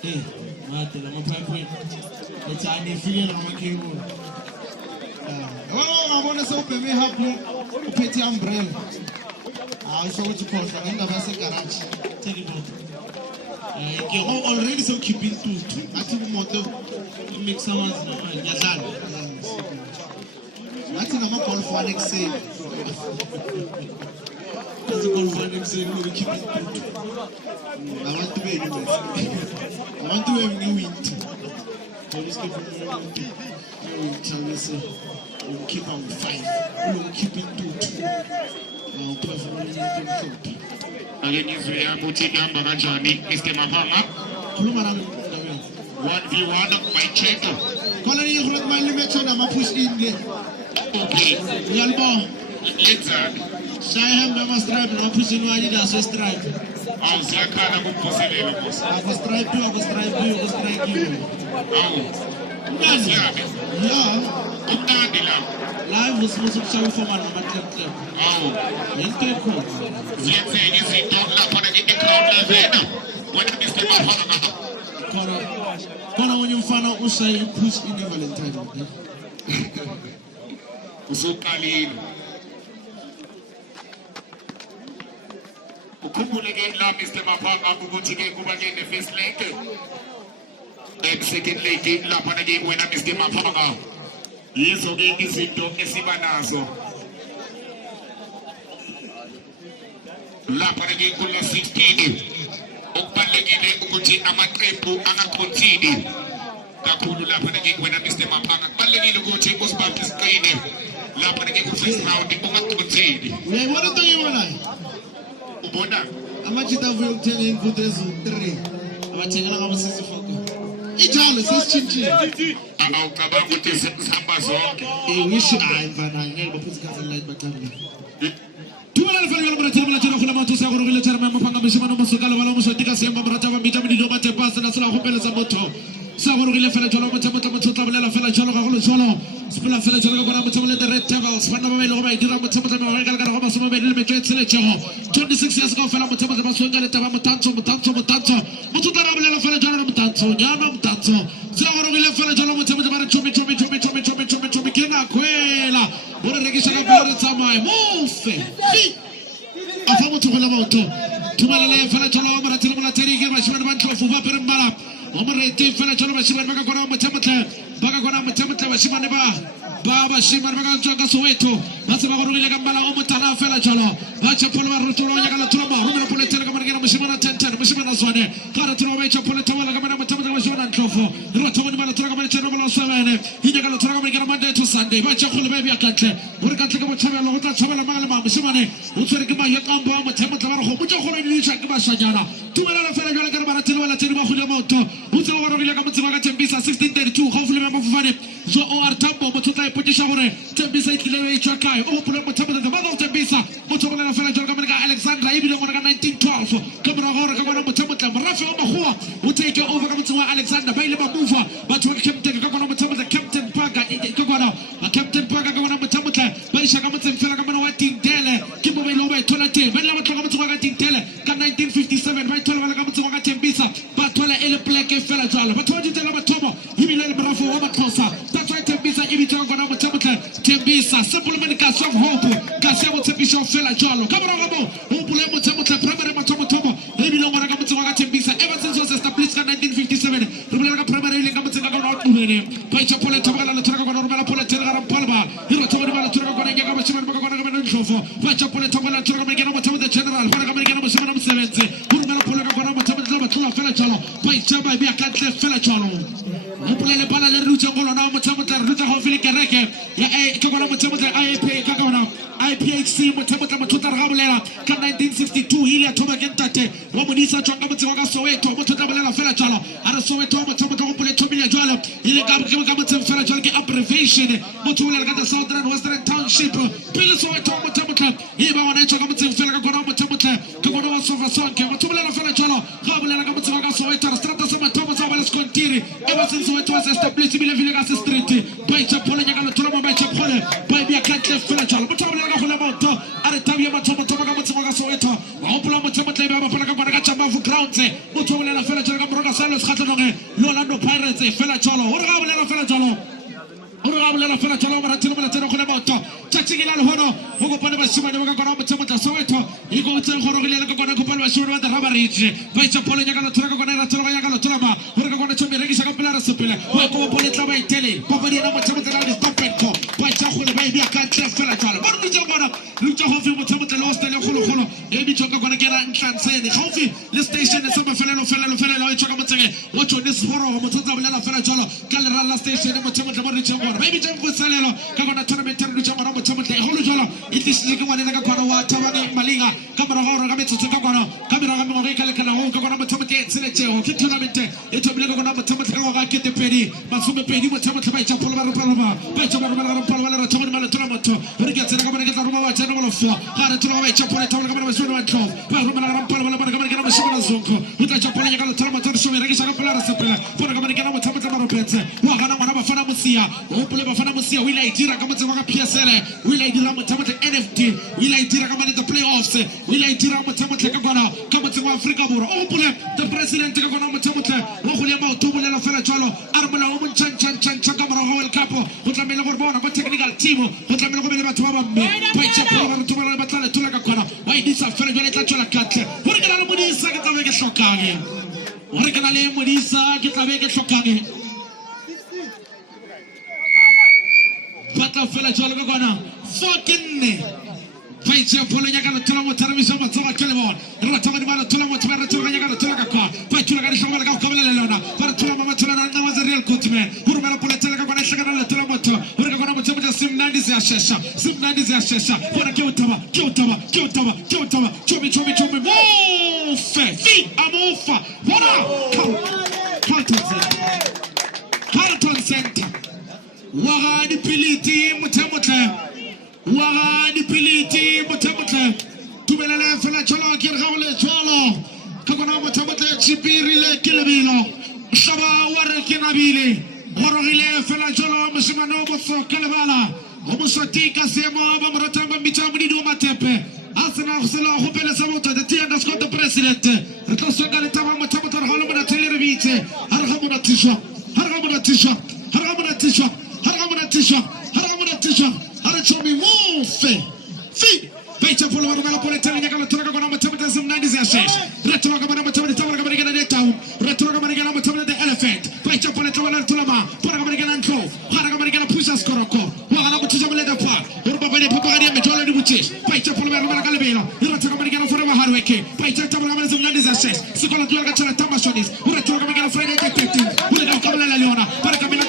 Hey, mate, I'm a pipe. It's a new feeling on my cable. I want to open me up a petty umbrella. I'll show what you call for in the vessel garage. Take it out. You're already so keeping two. I took a motor to make someone's Yazan. I think I'm a call for an excel. That's a call for an excel. We're keeping two. I want to be in the I want to have new wind. Police keep on we'll keep on 5. We'll keep it 2-2. I'll perform it. Again, Israel, Mutigamba Rajani, Mr. Mahama. 1v1 by Checo. Colony, you heard my limit on my push in there. Okay. Yalbo. Later. Shaham, I must drive and I'm pushing my leaders to strike. Oh, Zakana will possess it. I was strike you, I was strike you, I was strike you. Oh, that's Yeah. Live was supposed to show for my club. Oh, Let's get cool. Zen saying is he don't laugh on the crowd level. What is Mr. Mahama? Kona when you find out who you push in the Valentine. Usukali. Ukumulege la Mr. Mahama Bubutige Kubage the first leg. Then second leg la Panagi when Mr. Mahama. Yes, okay, is it to Esibanazo? La Panagi Kula 16. Opalegine Uguti Amatrepu Anakontini. Takulu La Panagi when Mr. Mahama. Palagi Uguti was Baptist Green. La Panagi first round in Umakontini. We want to tell you what Ubona. I'm not going to tell you for this 3. I'm taking out a 64. Each hour is chinchi. I'll come up with this Samba song. A wish I never put gas in light battalion. Two other fellow Bratislava from Amato Sagro Village, Mamma Mishima Musukala, Tika Samba Bratava, Mitamini Domate Pass, and Asla Hopel Samoto. Sagro Villa Felajolo, Matamata, Felajolo, Solo, Spilla Felajolo, the Red Table, Spanamelo, Diramatama, some limited selection. 26 years ago, Felamatama, Mutanto, Mutarabella Felajolo, Mutanto, Yama Mutanto, Sagro Villa Felajolo, Chumi, Quella, what a registration of Veritama, move. Afamo to Velamoto, Tumala Felajolo, Maratilla Terry, my son of Vapor and Mala. Omerete Felajolo, Bagakona, Matamata, Bagakona, Matamata, Shimanaba, Baba Shiman Bagajoga Soweto, Masabagula Gambala, Omatana Felajolo, Bachapola, Rotolo, Yagalatoma, Romano Politella, Mashimana Tenta, Mashimana Swane, Karatoma, Chapolitana, Matamata, Mashana Trofo, Rotoman Malatraga, Chernobyl 7, Hidagalatraga, Monday to Sunday, Bachapola, baby, I can't. We're going to go to Chavala Malama, Mishimane, Utsarikama, Yakamba, Matamata, Homujo, Shakima, 2 other Felajala, Maratilla, Moto. 1632, hopefully, I'm going so our Tambo, but today, Potishore, Tembisa, Chakai, open up the mother of Tembisa, Motola Felajala, Alexandra, even 1912, Kamara, Rafa Mahua, will take you over to Alexander, Bailey Mover, but we kept taking the Captain Paga, Captain Paga, Governor, Baishakamutan, Felagamano, Tele, Kimbo, Tolate, Belama, Tele, 1957, by Tolagamutu, Tembisa, Batola, Elepleke, Felajala, but what you tell about Tomo, he will let Bravo, Omakosa, that's why Tembisa, Ibitan, Tembisa, supplement gas of hope, Gasamo Tembisa, Felajalo, Camaramo, Opulemo, Primary Matomo, maybe no one to Tembisa, ever since was established in 1957, the primary Lagamutan, Paichapola, Toga, Normal Poletera, Palma, Motofo, Pachapole Tomola Tomagan Motam General, Paragaman Mosaman Sevens, Purmana Polagan Motam Fella Chalo, Pachaba Biacat Fella Chalo. Upele Pala Lucha Golana Motamata, Ruta Hofili Kareke, Kagana Motamata, IAP, Kagana, IPHC, Motamata Matuta Rabalera, 1962, Hilia Tomagentate, Womanisa Chongamata Soweto, Motamala Fella Chalo, and Soweto, Motamata Tomia Jalo, Illegam Fella Chalo abbreviation, Motula Gata Southern Western Township, Pilasoweto Motamata, Eva Wanachamatin Fella Motamata, Kagana Sofa Sonke, Motumala Fella Chalo, Habala Gamata Soweto, Strata Sama Thomas Avalas Contiri, ever since it was established in the Village Street, by Chapole, Yagatolama, by Chapole, by Biacat Fella Chalo, Motamala Holamoto, Aretavia Matomatomaga Soweto, Opula Motamata, Panagamagacha for grounds, Motomala Fella Chalo, Salos Catalone, Lolando Pirates, Fella Chalo, Urabala Fella Chalo. Urabala Fella Chalo, Maratino Holamoto, Chaching Hono, Hugo Panama Sumana Gamata Soweto, Ego Horogana Kupana Sura, the Rabarich, by Chapole Yagatolagana, Yagatolama, Uragana to Miragis Capella Supila, Wako Polita by Telly, Popadina Matamata is Dopenco, by Chapole, by Biacat Fella Chalo, what did you want? Lucha Hofi Matamata lost the Holo, Amy Choco gonna get out and translate the Hofi, the station is some fellow, Chocamatang, watch on this horror, Motazabella Fella Chalo, Calarala station, Matamata, maybe Jump with Salelo, Kagana Tournament, Matamata, Holo, it is one in the Kapana, Tawani, Malinga, Kamara, Gamitsu, Kagana, Kamara, Moreka, Kagana, Matamata, Selectio, Kitunamente, it will be Matamata, get the penny, Masuma Penny, Matamata, by Chapolava, by Chapolava, Tomato, Rigas, and Gamma, General of Haratova, Chapole, Tomato, by Romana, Palama, Zuko, with the Chapole, Tomato, Regis, Polagamana, Tomato, Pets, Wagana, Fanamusia, Opuleva Fanamusia, we like Tirakamata PSL, we like Ramatama NFT, we like Tirakamata playoffs, we like Tiramatama Kagana, Kamatu Africa, Opule, the president of Ganamatama, Rohuliama, Tubula Ferrachalo, Armala Woman Chan Chakamara Howell Capo, Utamila Borbona, but technical team, Utamila Tuama, Paicha, Tumala Batala, Tulakana, why this a Ferragala Cat, what can I put second to make a shock again? What can I name with this get a make a shock again? Pata Fella Cholagana, fucking Paicha Polagana Tulama Television, Telemon, Ratamana Tulama Tulaka, Paitula Kamelana, Patulama Tulana was a real good man, Urmana Poletaka, Tulamato, Urgana Sim 90s Ashesha, Sim 90s Ashesha, what a Kyotama, Chomi, move, feet, I'm over, what up, Carlton Center. Wagadi Piliti Mutamata, Tubela Fella Chola, Kirhole Cholo, Kakana Mutamata, Chipiri Kilabilo, Shaba Warakinabili, Warrile Fella Chola, Musimano, Calabala, Homosatika Semo, Maratama Mitamini Dumatepe, Asana Hosela, Hopela Samota, the Tia Scott the President, the Tosagalita Mutamata, Holomana Televite, Haramuna Tisha. Haramuna Tisha, Harachomi, move, feet, Pacha Polo, Politan, Yagataka, some 90s ashes, Retrogamana, Retrogamana, the elephant, Pacha Politana, Tulama, Paragamanigan and Cove, Haragamanigan Pusas Corocco, Wagana Park, Urbana Papa, Metala Buchis, Pacha Polomana Galabino, Retrogamanigan for Harweke, Pacha Tamagamas of 90s ashes, Sicola Tamashonis, Retrogamanigan Friday Detective, Without Kamala Leona, Paragamina.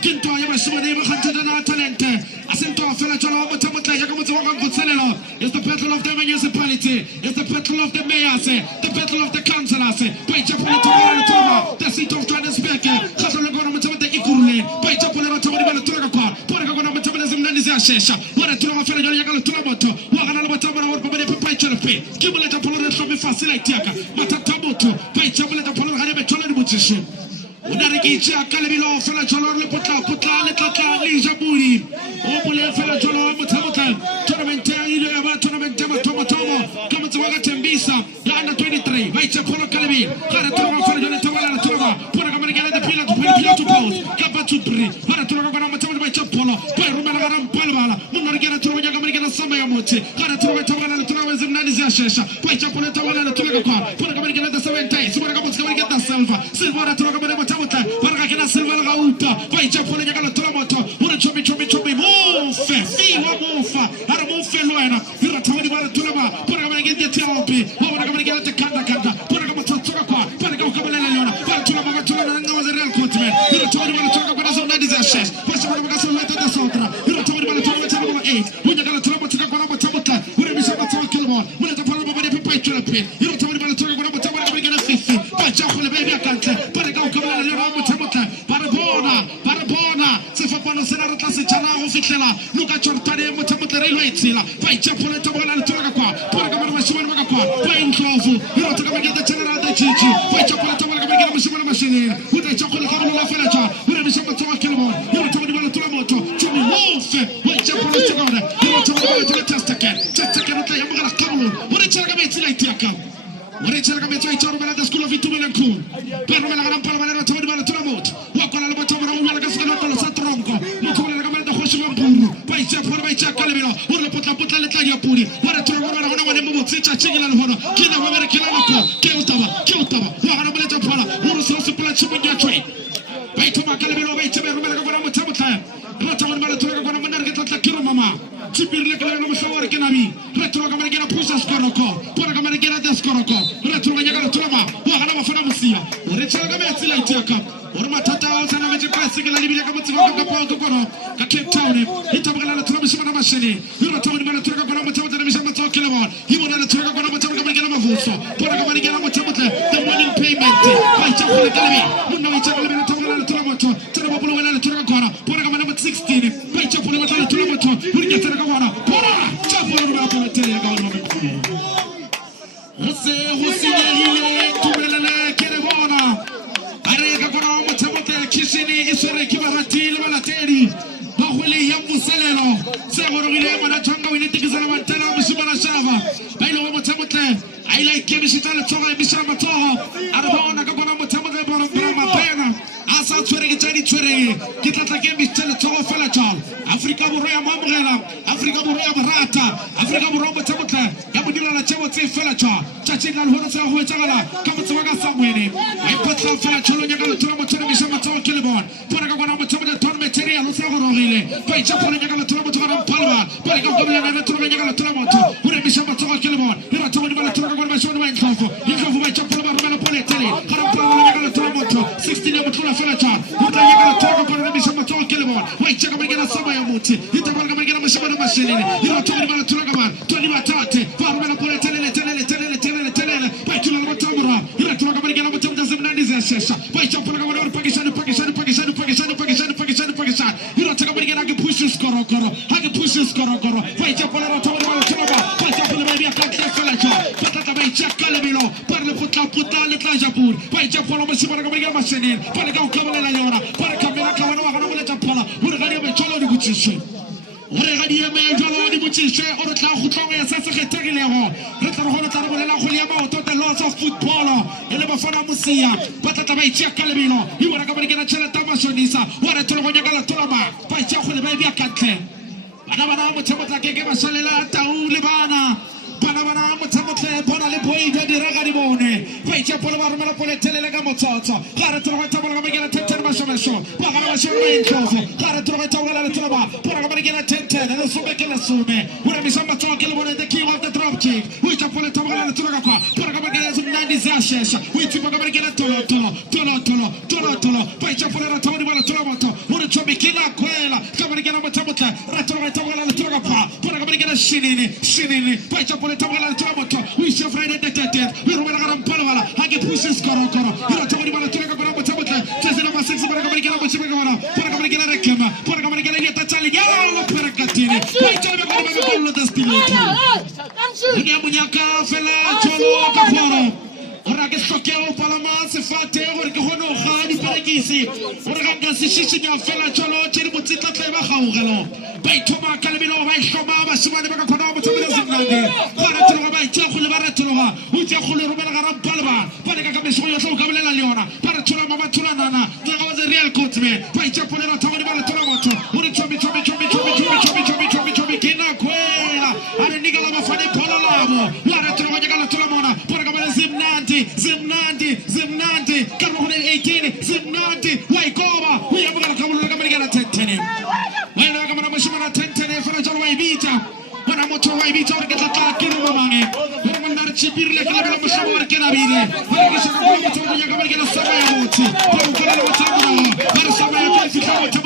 Kinto ya mashimani makantana na talente. Asinto fela chola mutamutla yakamutu wakamutselelo. It's the battle of the municipality. It's the battle of the mayors. The battle of the councillors. By Japon Toma, the seat of Johannesburg. Katologona mutamata ikurule. By Japon Toma Tulaka. Poragona metabolism Nanizasha. What a Toma fela yakala Tulamoto. Wakana Matama or Papa Pacharape. Kimula Japon from the facility. Matatamoto. By Japon Japon Hanabe Tolan Unarikicha Kalabilo fela chola putla letla li jaburi. Obule fela chola mutamuta. Tournament tomo. Come to Waga Tembisa. Under 23. Right Polo Kalabi. Kara Toma fela Toma Toma. Pura Kamana the pillar to post. Kapa to Bri. Para Toma Matama by Chapolo. By Romana Palvala. Munagana Toma Yagamana Samayamuti. Kara Toma Toma is in Nanizasha. By Chapolo Toma Tulaka. Pura Kamana the 7 days. Suaragamos to get the Silva. Silva Toma. Paragana Silva Gauta, vai Japone Gala Tomato, una chomi, move, viva mofa, ara mofe loena, vira tawani bala tulama, paragama get the therapy, paragama get the kanda, paragama toka, paragama kabala leona, paratulama tulama no was a real continent, vira tawani bala toka kwa so that is a chef, first of all because of the sotra, vira tawani bala toka chama 8, when the gala tulama toka kwa tamuta, when we saw toka kilomon, when the paragama bala pipa therapy, vira tawani bala toka kwa tamuta get a 50, by Japone baby kanta, paragama kabala leona, Barabona, Sefapano Senara Chana Officella, Luca Chortane, Mutamuta Railway Silla, by Chapole Tomola Turagapa, Paragama Magapa, by Inclovu, you know to get the General de Chichi, by Chapole Tomaga Machine, with a chocolate Felacha, with a Bishop Kilmore, you know to Tulamoto, to me, Wolf, by Chapole Tomaga, you know to the Testacan, Yamaka Kamu, what a Chagamet like Tiaka. What a Chagamet, the school of Ituman Cool, Paramana Paramana Tomagamot, Wakala Batoma, Satronco, Mukumana the Hoshimapuru, by Chapel by Chacalino, or the Putaputla Yapuri, what a Toramana, when they move, Sicha Chicken and Hona, Kina Kilako, Kiltava, Wahanabeta Pala, who is also playing Chumia by Toma Calabino, by Chimera Tamata, Rataman Manaturga, Kirama, Chipir Leclerc, Shower Kinabi, Retro American Pusas Cornoco, Poragamarigana Descoroco, Retro Trama, Wahana Fanamusia, Richard Gametsi like Tiaka. Ormatata was an amateur passing and living a Cape Town, Hitabana Travisana Machine, Yuratomi Manaturga Gramata Kilomon, he would have a Turga Gramata, Poragamarigana, the morning payment, by Chapel Academy, Muno Chapel Tomato, Terrible and Turgana, Poragamana 16, by Chapel Tomato, we get Turgana, Pora, Chapel Kishini Isere Kibarati Malateri, Bahuli Yamu Seleno, Sevorile Manachanga, we need to get Salamantana, Mishimana Shava, I know Matamote, I like Kemishita, Toga, Mishamatoha, Arabona, Gabana Matamata, Brahma Pena, Asa Twere, Kitata Kemish, Toga Felachal, Africa Burea Mamrela, Africa Burea Barata, Africa Buroma Tamata, Yamudila Chawati Felachal, Chachina Honasa Huetala, Kamataga Samwini, I put some Felachal, Yagal Mishamatoa Kilibon, Paragona Matamata, Tormeteria, Lusahorile, by Japan, Yagal Tomato Palma, Paragona Tomaga Tomato, who is Mishamatoa Kilibon, you are told about the Tomaga Machine Wine Coffee, you go by Japan, Paletelli, Parampala Tomato, 16 Yamatula Felacha, who Yagal Tomaga Mishamatoa Kilibon, wait, check again a Samayamuti, you don't want to make a machine, you are talking about Turagaman, Tony Matati, Parmana Paletelli, by Tulamatama, you are talking about Gamatam, by Japan, Pakistan, you don't talk about I can push you score, I can push you score, by Japan, by Japan, maybe I can't get Felacha, Patata by Jack Calamino, Puta, Litla Japur, by Japan, Machine, Machine, Paragon Cavalera, Paracamera, Cavana, Japana, who are going to Cholo Gucci. Regalia Major Bucci, or the Tauhutong, Secretary Leon, Retorhona, the laws of football, Elebafana Musia, Patata by Jack Calamino, you are going to get a Chelatamasonisa, what a Torogana Torama, by Chapel Baby Cantle. Panama Tamata gave a Salila, Taulibana, Panama Tamate, Panalipo, the Ragadimone, by Chapel Marmapole Telegamoto, Caratorama get a 10 Mashamasho, Pahamasho Rain Coffee, Caratorama, Paramagana 10, and also make a sume, when I miss some talking about the key of the drop kick, which Apollo Tamara Turaka, Paramagana 90 ashes, which Paramagana Tolo, by Chapel Tony Tomato, what a chubby motla ratolo tabala la toga pa pora ka bana shinini pa chapole tabala la toga moto we show Friday the 10th we roba la mpala hage pushes koro ratolo di bala toga ka moto motla tese number 6 pora ka bana moto pora ka bana rekema pora ka bana yeta chali yalo pora katini we chome ka bana gollo destinato ni amunyaka fela cholo ka foro ora che socchiamo palamanze fatte ora che hono khani paregisi ora che gasi shishinya fela cholo chiri mutita tleba khawgalo bai toma kalbilo bai shoma ba shimane ba kono mutsa zinande para tro bai tkhule baratro u tkhule rubela garam palba para ka kamesho yo so kamela leona para tro mama tula nana tega was real coachme bai chapole ra tawani bala tro moto uri chomi kina kwela are nigala mafane polo labo lara tro nyagala tro mona para ka bala Zimnanti, come on 18, Zimnanti, Waikoba, we have got a couple of Tentene. When I'm going to Mashima Tentene for a Jolway Vita, when I'm to Vita, I get a Kirumani, when I'm not a chipir like a Mashama Kenabine, when I get a Samayoti,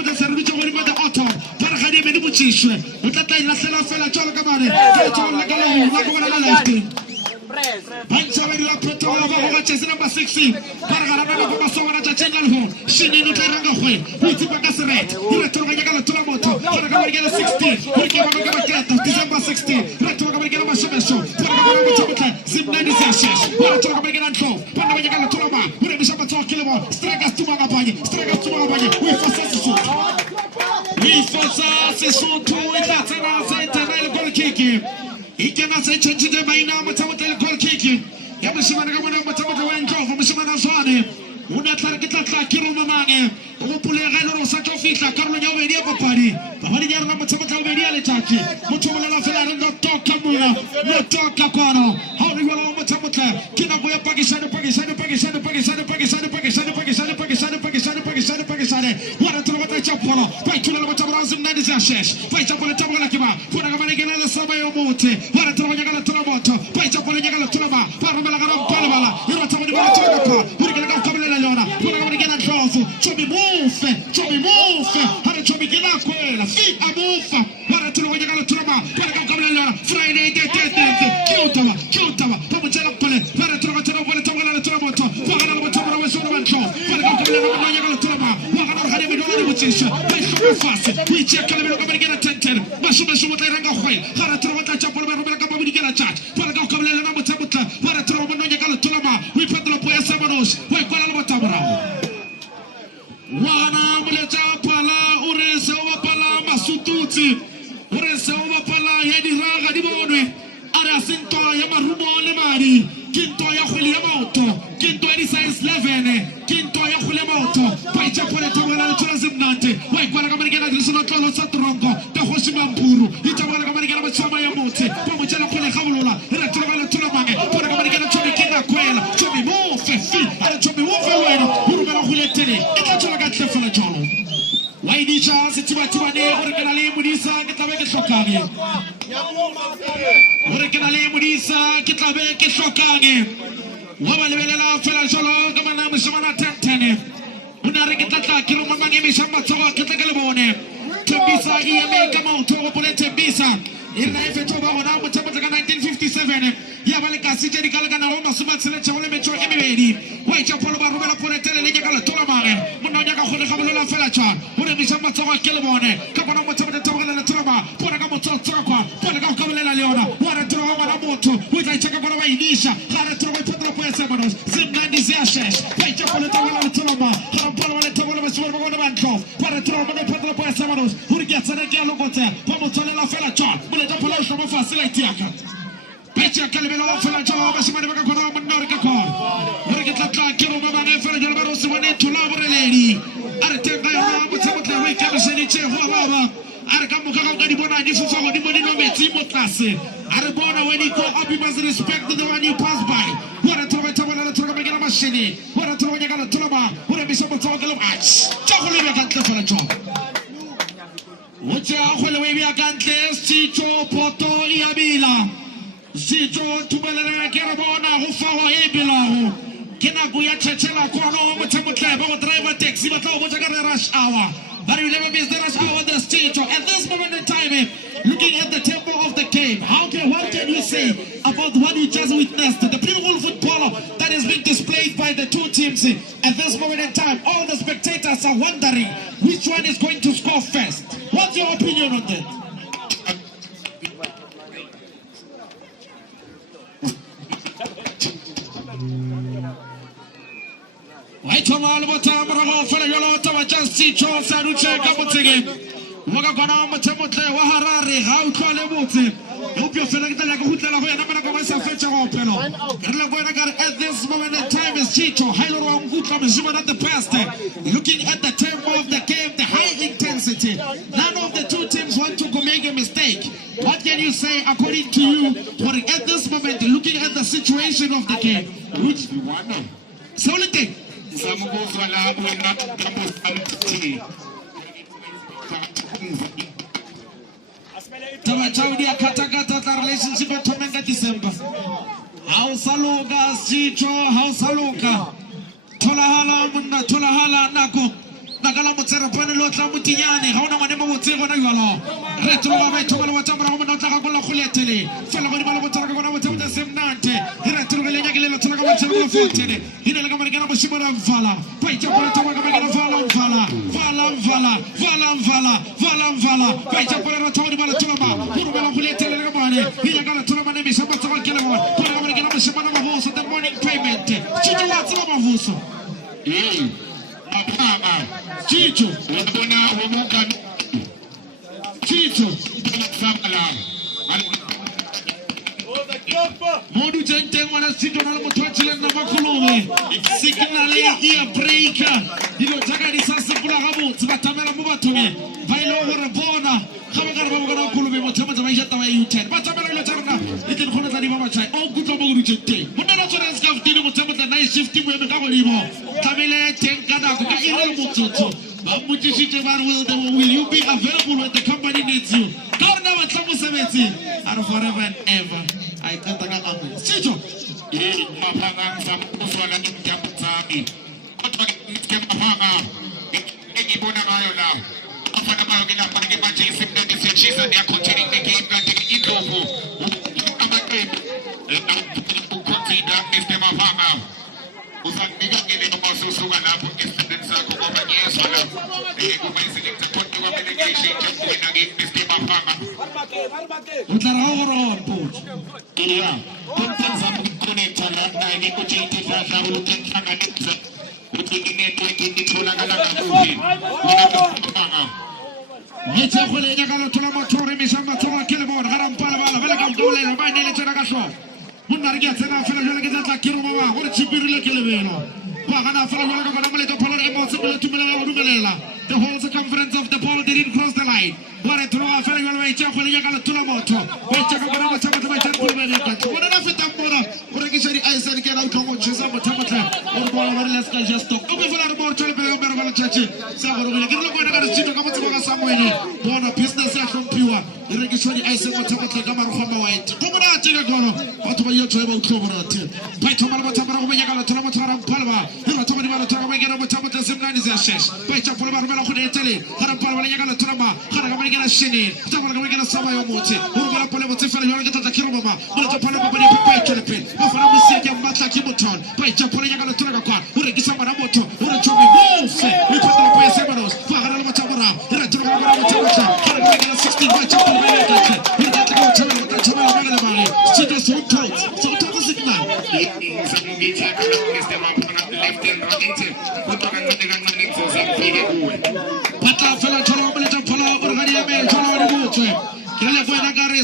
the service of the auto, Parahadi Medibuchish, with that I last fella Jolgamani, Panchavela Protola Vachas number 16. Paragarana Masona Chachengal, Shinin Tarangahui, Witibakasaret, Retroga Tulamoto, Paragana 16, Wikimaka, December 16, Retroga Mashamasho, Paragana Zimnani Sashes, Retroga 12, Panamaka Tulama, Rebishapato Kilamo, Stragas to Magapani, Stragas to Magapani, we force us to Latana Sentinel goal kicking. He cannot say change the main Matamotel goal kicking. Yamashimana Matamoto and Joe from Shimana Swane. Unataka Kirumamane, Upulero Sacho Fita, Carlo Yoveria Papari, Pavaria Matamoto Veria Letachi, Mutuala Fella, not talk Kamuna, not talk Capano, how do you want Matamota, Kinaboya Pakistan, what a Tomata Chapolo, Paitula Matamazim Nadisashes, Paitapole Tamalakima, Puragamana Sabayo Mote, what a Tomagala Tulamoto, Paitapole Tulama, Paramala Palabala, Yuratamana, Purigana Leona, Puragamana Trophy, Chobi move, how to Chobi Gila, feet a move, what a Tulama, Paragamana, Friday, Kiltama, Pamuchela Pole, Paratroma, Tulamoto, Paragamana, Tulama, we check a little bit of 10, Masuma Rangahoy, Haratrota Chapel, Rabaka Chat, Paragamana, Paratroma, Tulama, we put the Poya Samanos, we call Matamara. Wana Muleta Pala, Uresova Pala, Masututi, Uresova Pala, Yedi Raga di Bone, Arasinto Yamarubo Lemari, Quinto Yahuliamoto, Quinto Edisize 11, Quinto Yahuliamoto, Paichapole Tomala Tulazimnante, Wai Guaragamana, Lisonatolo Satrongo, the Hoshimampuru, Itamargamana Samayamote, Pamuchela Pole Havula, Electoral Tulamanga, Paragamana Chomikina Quella, Chomi Move, Feet, and Chomi Move, Urubano Huletini, Itachoga Tefala. Why did Charles Tiwatwane, Originally Mudisa, Kitabeke Shokani? Originally Mudisa, Kitabeke Shokani. Wamalevela Fela Jolo, Gamana Mishamana Tentene. Unarikata, Kirumani Mishamato, Kitagalabone. Tembisa, Iame, Kamoto, Tembisa. In the Fetoba, 1957. Yavalika, City Galagana, Sumat Selection, Metro Emiri. Wait, Apollo Barba Ponetele, Legala Tolamane, Monaga Hola Felacha, Mishamato, Kilabone, Kapanamoto, Toma, Poragamoto, Poragam Leona, what a Troma Moto, with I check about Nisha, Hara Troma Semanos, Zimnandi Zashes, Wait, Apollo Toma, Hampolo Manco, Paratroma Semanos, who gets a Galopota, Pomotola Felacha, Muleta from a facility. Pecha Calvino Felacha, Simanaco, Noricacor, Noricata, Kiromana, Ferrero, Simone, to love a lady. Arteta, Camasenice, Huava, Arcamuca, Dibona, Nifu, Dibonino, Timo Classe, Arbona, when he go up, you must respect the one you pass by. What a Tomato machine, what a Tomato Tolama, what a Bishop of Ash, Chocolate for a job. What's your way we are Gantes, Chicho, Poto, Iabila, Chicho, Tubalana, Carabona, Hufa, Ebila. Kinaguya Chechela Kono Mutamutleva driver taxi but over the rush hour. But you never miss the rush hour the stage. At this moment in time, looking at the tempo of the game, what can you say about what you just witnessed? The beautiful football that is being displayed by the two teams at this moment in time. All the spectators are wondering which one is going to score first. What's your opinion on that? At this moment in time is Chicho at the past. Looking at the tempo of the game, the high intensity. None of the two teams want to make a mistake. What can you say according to you for at this moment, looking at the situation of the game? Which one? Solid. Tawachaudi akatakata ta relationship atomenga December. Hausaluka Chicho, hausaluka. Tolahala munna, tolahala nako. Nakala mutsera pone lotla mutinyane, hauna manema mutsego na yalo. Retro ba mai tokala watambara mo notla ka kola khuletele. Fela go di bala botsara ka bona motsamta semnante. Retro le nyakile lo tsaka ba tsela mo fotene. Hina le ka marikana mo shimona mvala. Paitsa pole tama ka marikana vala. Paitsa pole ro tawdi bala tulama. Huru bala khuletele le ka bone. Hina ka tulama ne misamba tsaka kele mo. Pole ka marikana mo shimona ma hoso the morning payment. Chicho watsa ma hoso. Chicho, Chicho, Modu Jente wana sito na mutwachile na makulome. Signale ya breaker. Ilo jaga risasi kula hamu. Tibatamela mubatome. Vailo hora bona. Khamagara babagana kulome mutama maisha tawa U10. Batamela ilo jaga. Itin khona tani mama chai. Oh kuto Modu Jente. Mundana chora skaf tini mutama ta night shift timu yeme kabo limo. Kamele tenkada kuka ilo mutoto. Will you be available when the company needs you? God never trouble seventy. And forever and ever. I can't take a moment. Chicho. The whole circumference of the ball didn't cross the line.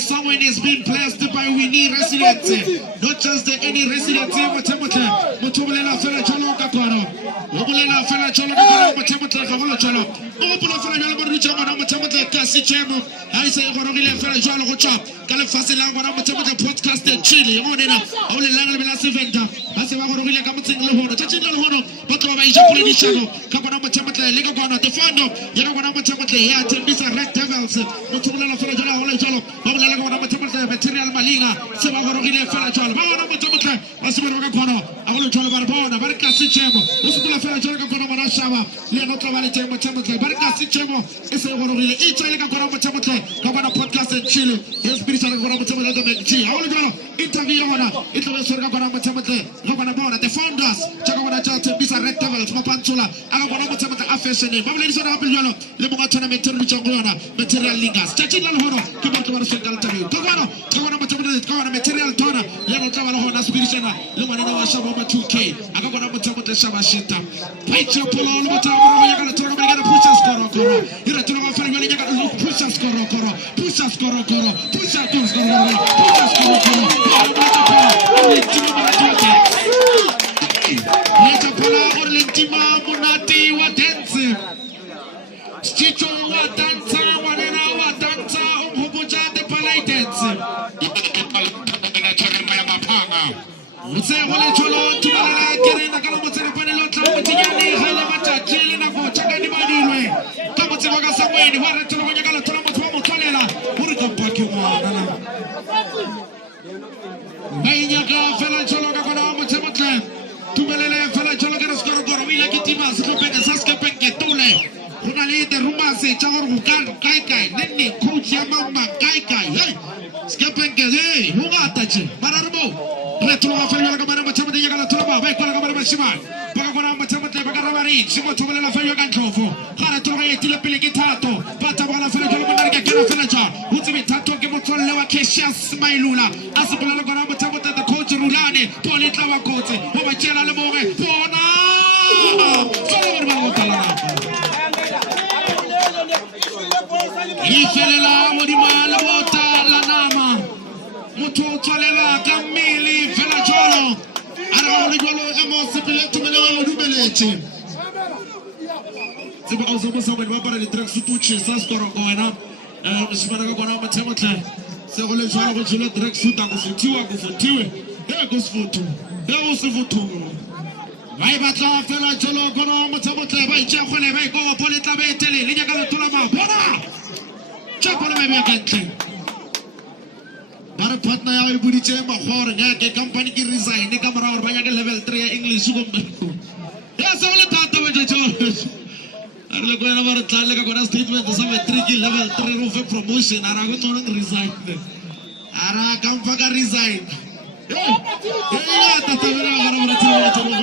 Someone is being blessed by Winnie residents, not just any resident. Mutubulela fela cholo kakoro, mubulela fela cholo kakoro, mutamata kakolo cholo. Mubula fela cholo murucha mana mutamata kasi chemo. I say korogile fela cholo kocha. Kale fasela mana mutamata podcast Chile. Monena, ole langa bila seventa. Basi korogile kamuting lehono. Chachin lehono. Patro ba isha pule nishano. Kapana mutamata lega kono defando. Yega kono mutamata ya tembisa Red Devils. Mutubulela fela cholo ole cholo. Mubula lega kono mutamata material malinga. Seba korogile fela cholo. Mabana mutamata. Basi kono kono. Agolo cholo barbona. Barka si chemo. Usukula fela cholo kono manashaba. Lego tlo ba le teng mothamotle ba re ka se tshemo e se gorogile e tswele ka gona mothamotle ka bona podcast and chill e spiritual ka gona mothamotle the MG ha o le jalo interview gona e tlo be sore ka gona mothamotle ka bona bona the founders tsa ka bona tsa Tembisa Red Devils ba pantsula aka gona mothamotle a fashion ba bile disona gape jalo le mo ga tshwana material tsa go yona material lingas tsa tshila le hono ke ba tlo ba re senka le tabi ka gona mothamotle ka gona material tona le go tla ba le gona spiritual le mwana wa shabo ma 2K aka gona mothamotle shaba shita Paicho polo le mothamotle ya ka tlo ba ga push koro ira tlo ga fara ya ka push koro push koro Lecha pola orlentima munati wa dance Sticho wa danza wanena wa danza umhubuja de palai dance Mutse wale cholo tumalala kirena kala mutse pone lotla mutiyani hala mata chile na ko chakani badilwe kama mutse waga samweni wara cholo nyakala tola mutwalela uri kompaki mwana Bayinyaka fela cholo ka kona mutse mutse tumelele fela cholo ka skoro goro wile kitima skopenge saskepenge tule kuna le de rumase chawar hukan kai nini coach ya mama kai hey skepenge hey hunga tachi mararbo Retro fela ka mara mutse mutse yakala tola ba ko ka mara shima baka kona mutse mutse baka rabari simo tumelele fela ka ntlofo kara tola ye tile pele kitato pata bala fela cholo ka ke kena fela cha utsi bitato ke motsolle wa Cassius Mailula asibula le kona mutse mutse the coach Rulane pole tla wa kotse ho ba tshela le more bona solo ba go tala Ifelela mo di mala bota la nama Mutu tsolela ka mmili fela jolo ara le jolo e mo sepele tumela wa dubeletse Tseba o se mo sa ba para le tracks tuche sa skoro go wena mshimana ka gona mothamotle se go le jolo go tshela tracks ta go futiwe e go sfutu e o se futu Vai batla fela jolo gona mothamotle ba itse go le ba go pole tla be tele le nyaka le tola ma bona Chapole ba be kantle Bara partner ya ibuditse magore nya ke company ki resign ka mara gore ba nya ke level 3 ya English go mbeko ya se le tata ba je Are le go na bara tla ka gona statement sa matric level 3 roof promotion ara go tsona resign ara ka mfa ka resign tata vera gara tsona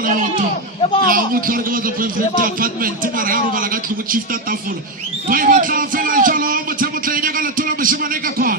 ya mo tlhore ka ba tsa apartment mara ga ro bala ka tlo chief tafolo ba batla fela jalo mo tsamotle nya ka le tola mshimane ka kwa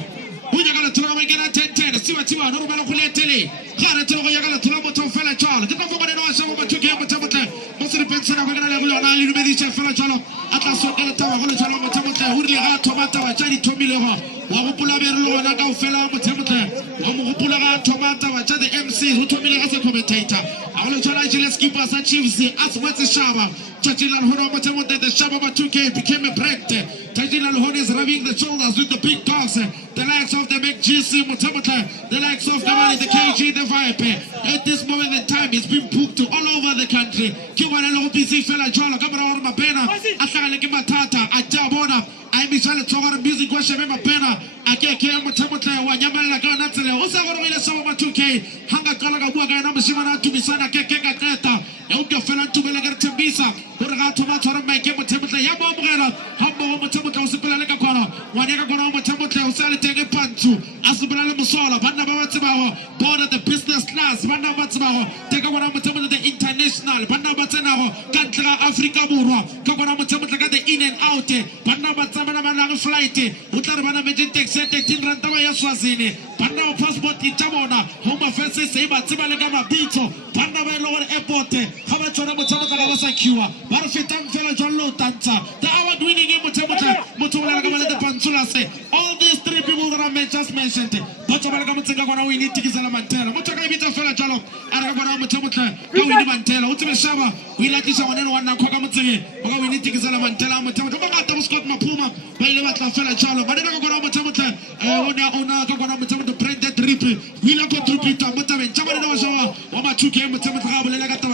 Unya kala tula mengena 10 siwa no rumelo kuletele khare tlo go ya kala tula mo fela jalo ke tlo go no sa mo bathuke mo tsamotle mo se repensana go kana le go yona le dumeditse fela jalo atla so kala tawa go le jalo mo tsamotle huri le ga tomata ba tshadi thomile go wa go pula be re lo bona ka fela mo tsamotle wa mo go pula ga tomata ba tshadi MC go thomile ga se commentator a go le jalo jile skipper sa Chiefs as what's shaba Tajila Hono Matamote, the Shababa 2K became a brand. Tajila Hono is rubbing the shoulders with the big dogs, the likes of the McGC Mutamote, the likes of the Mali, the KG, the Viper. At this moment in time, it's been booked all over the country. Kiwana PC Fela Jola, Kamara Mapena, Asaka Matata, Ajabona, I miss all the music question Mapena, Akeke Mutamote, Wanyamala Ganatele, Osaka Sama 2K, Hanga Kalaga Waga, Namashimana to Misana Keka Keta, Elga Fela to Belaga Tembisa. Ora tomato make him temple ya bombrera hambo mo temple usipela leka kono waneka kono mo temple usale tenge pantu asubela le musola banda ba batsibaho board the business class banda batsibaho teka kono mo temple the international banda batsenago kantra Africa borwa ka kono mo temple ka the in and out banda batsamana bana flight utla bana magic taxi 13 ranta ya Swazini banda passport itabona home affairs se ba tsibale ka mabitso banda ba lo airport ga ba tsona mo temple ka ba secure Barfitam fela jollo tanta. The award winning in Mutumala the Pansula say all these three people that I just mentioned. But we need to get a Mantella. Mutaka Vita fela jollo. Aragana Mutamata. Go in Mantella. Ultimate Shaba. We like this one and one Kokamutsi. We need to get a Mantella. Mutamata Scott Mapuma. Bailata fela jollo. But I don't go on Mutamata. Ona Kokamutama to print that triple. We like to repeat Mutaman. Chamano Shawa. Wama 2K Mutamata Legata.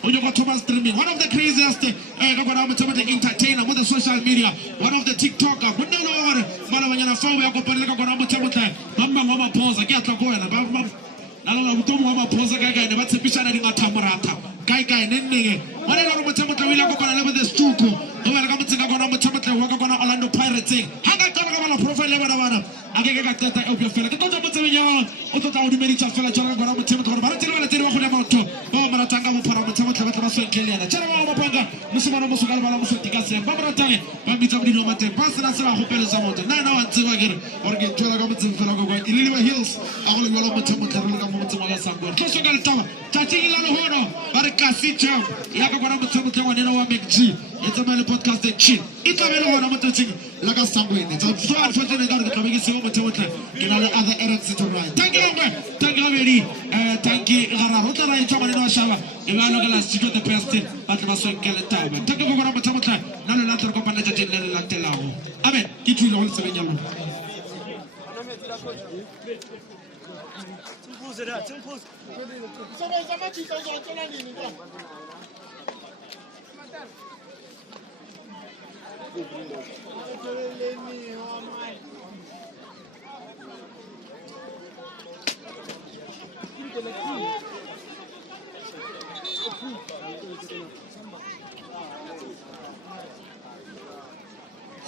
When you got Thomas streaming. One of the craziest entertainer with the social media, one of the TikToker, but no longer Malavana Fowler, Bamba Mama Posa, get a go and Bamba Nala Posa Gaga, and what's a picture in Tamarata. kai nenge wana lo motsamotla wila go bana le the stuko go ba ka motsenga gona motsamotla wa ka gona Orlando Pirates hanga ka ka bana profile le bana akeke ka teta e opya fela ke tota motsemenya o tota o dumeditsa fela tsara gona motsamotla go ba tsela le tsela go le motho ba mara tanga mo phara motsamotla ba tla sonkeliana tsara ba panga musimano mo sukala bala mo sotika se ba mara tanga ba bitsa bodino mate ba sena se ba go pelesa motho na wa ntse wa gere or ke tsela ka motsemotla fela go go ililiwa hills a go le bala motsamotla re ka mo motsamotla sangwa ke so ka le tawa tati la lo hono ba re ka sitha ya ka gona motsamotla wa nena wa McG it's a mele podcast de chin itlabele gona mototsinga la ka sangwene so unfortunately ka ke tlabeke se mo motsamotla ke na le other errands to run thank you very thank you gararo tla ra itsa maneno a shaba e ba lo ka la studio the best ba tla ba so ke le taba thank you gona motsamotla na le la tla go pana tja le la telago amen ke tswile go tsebenya lo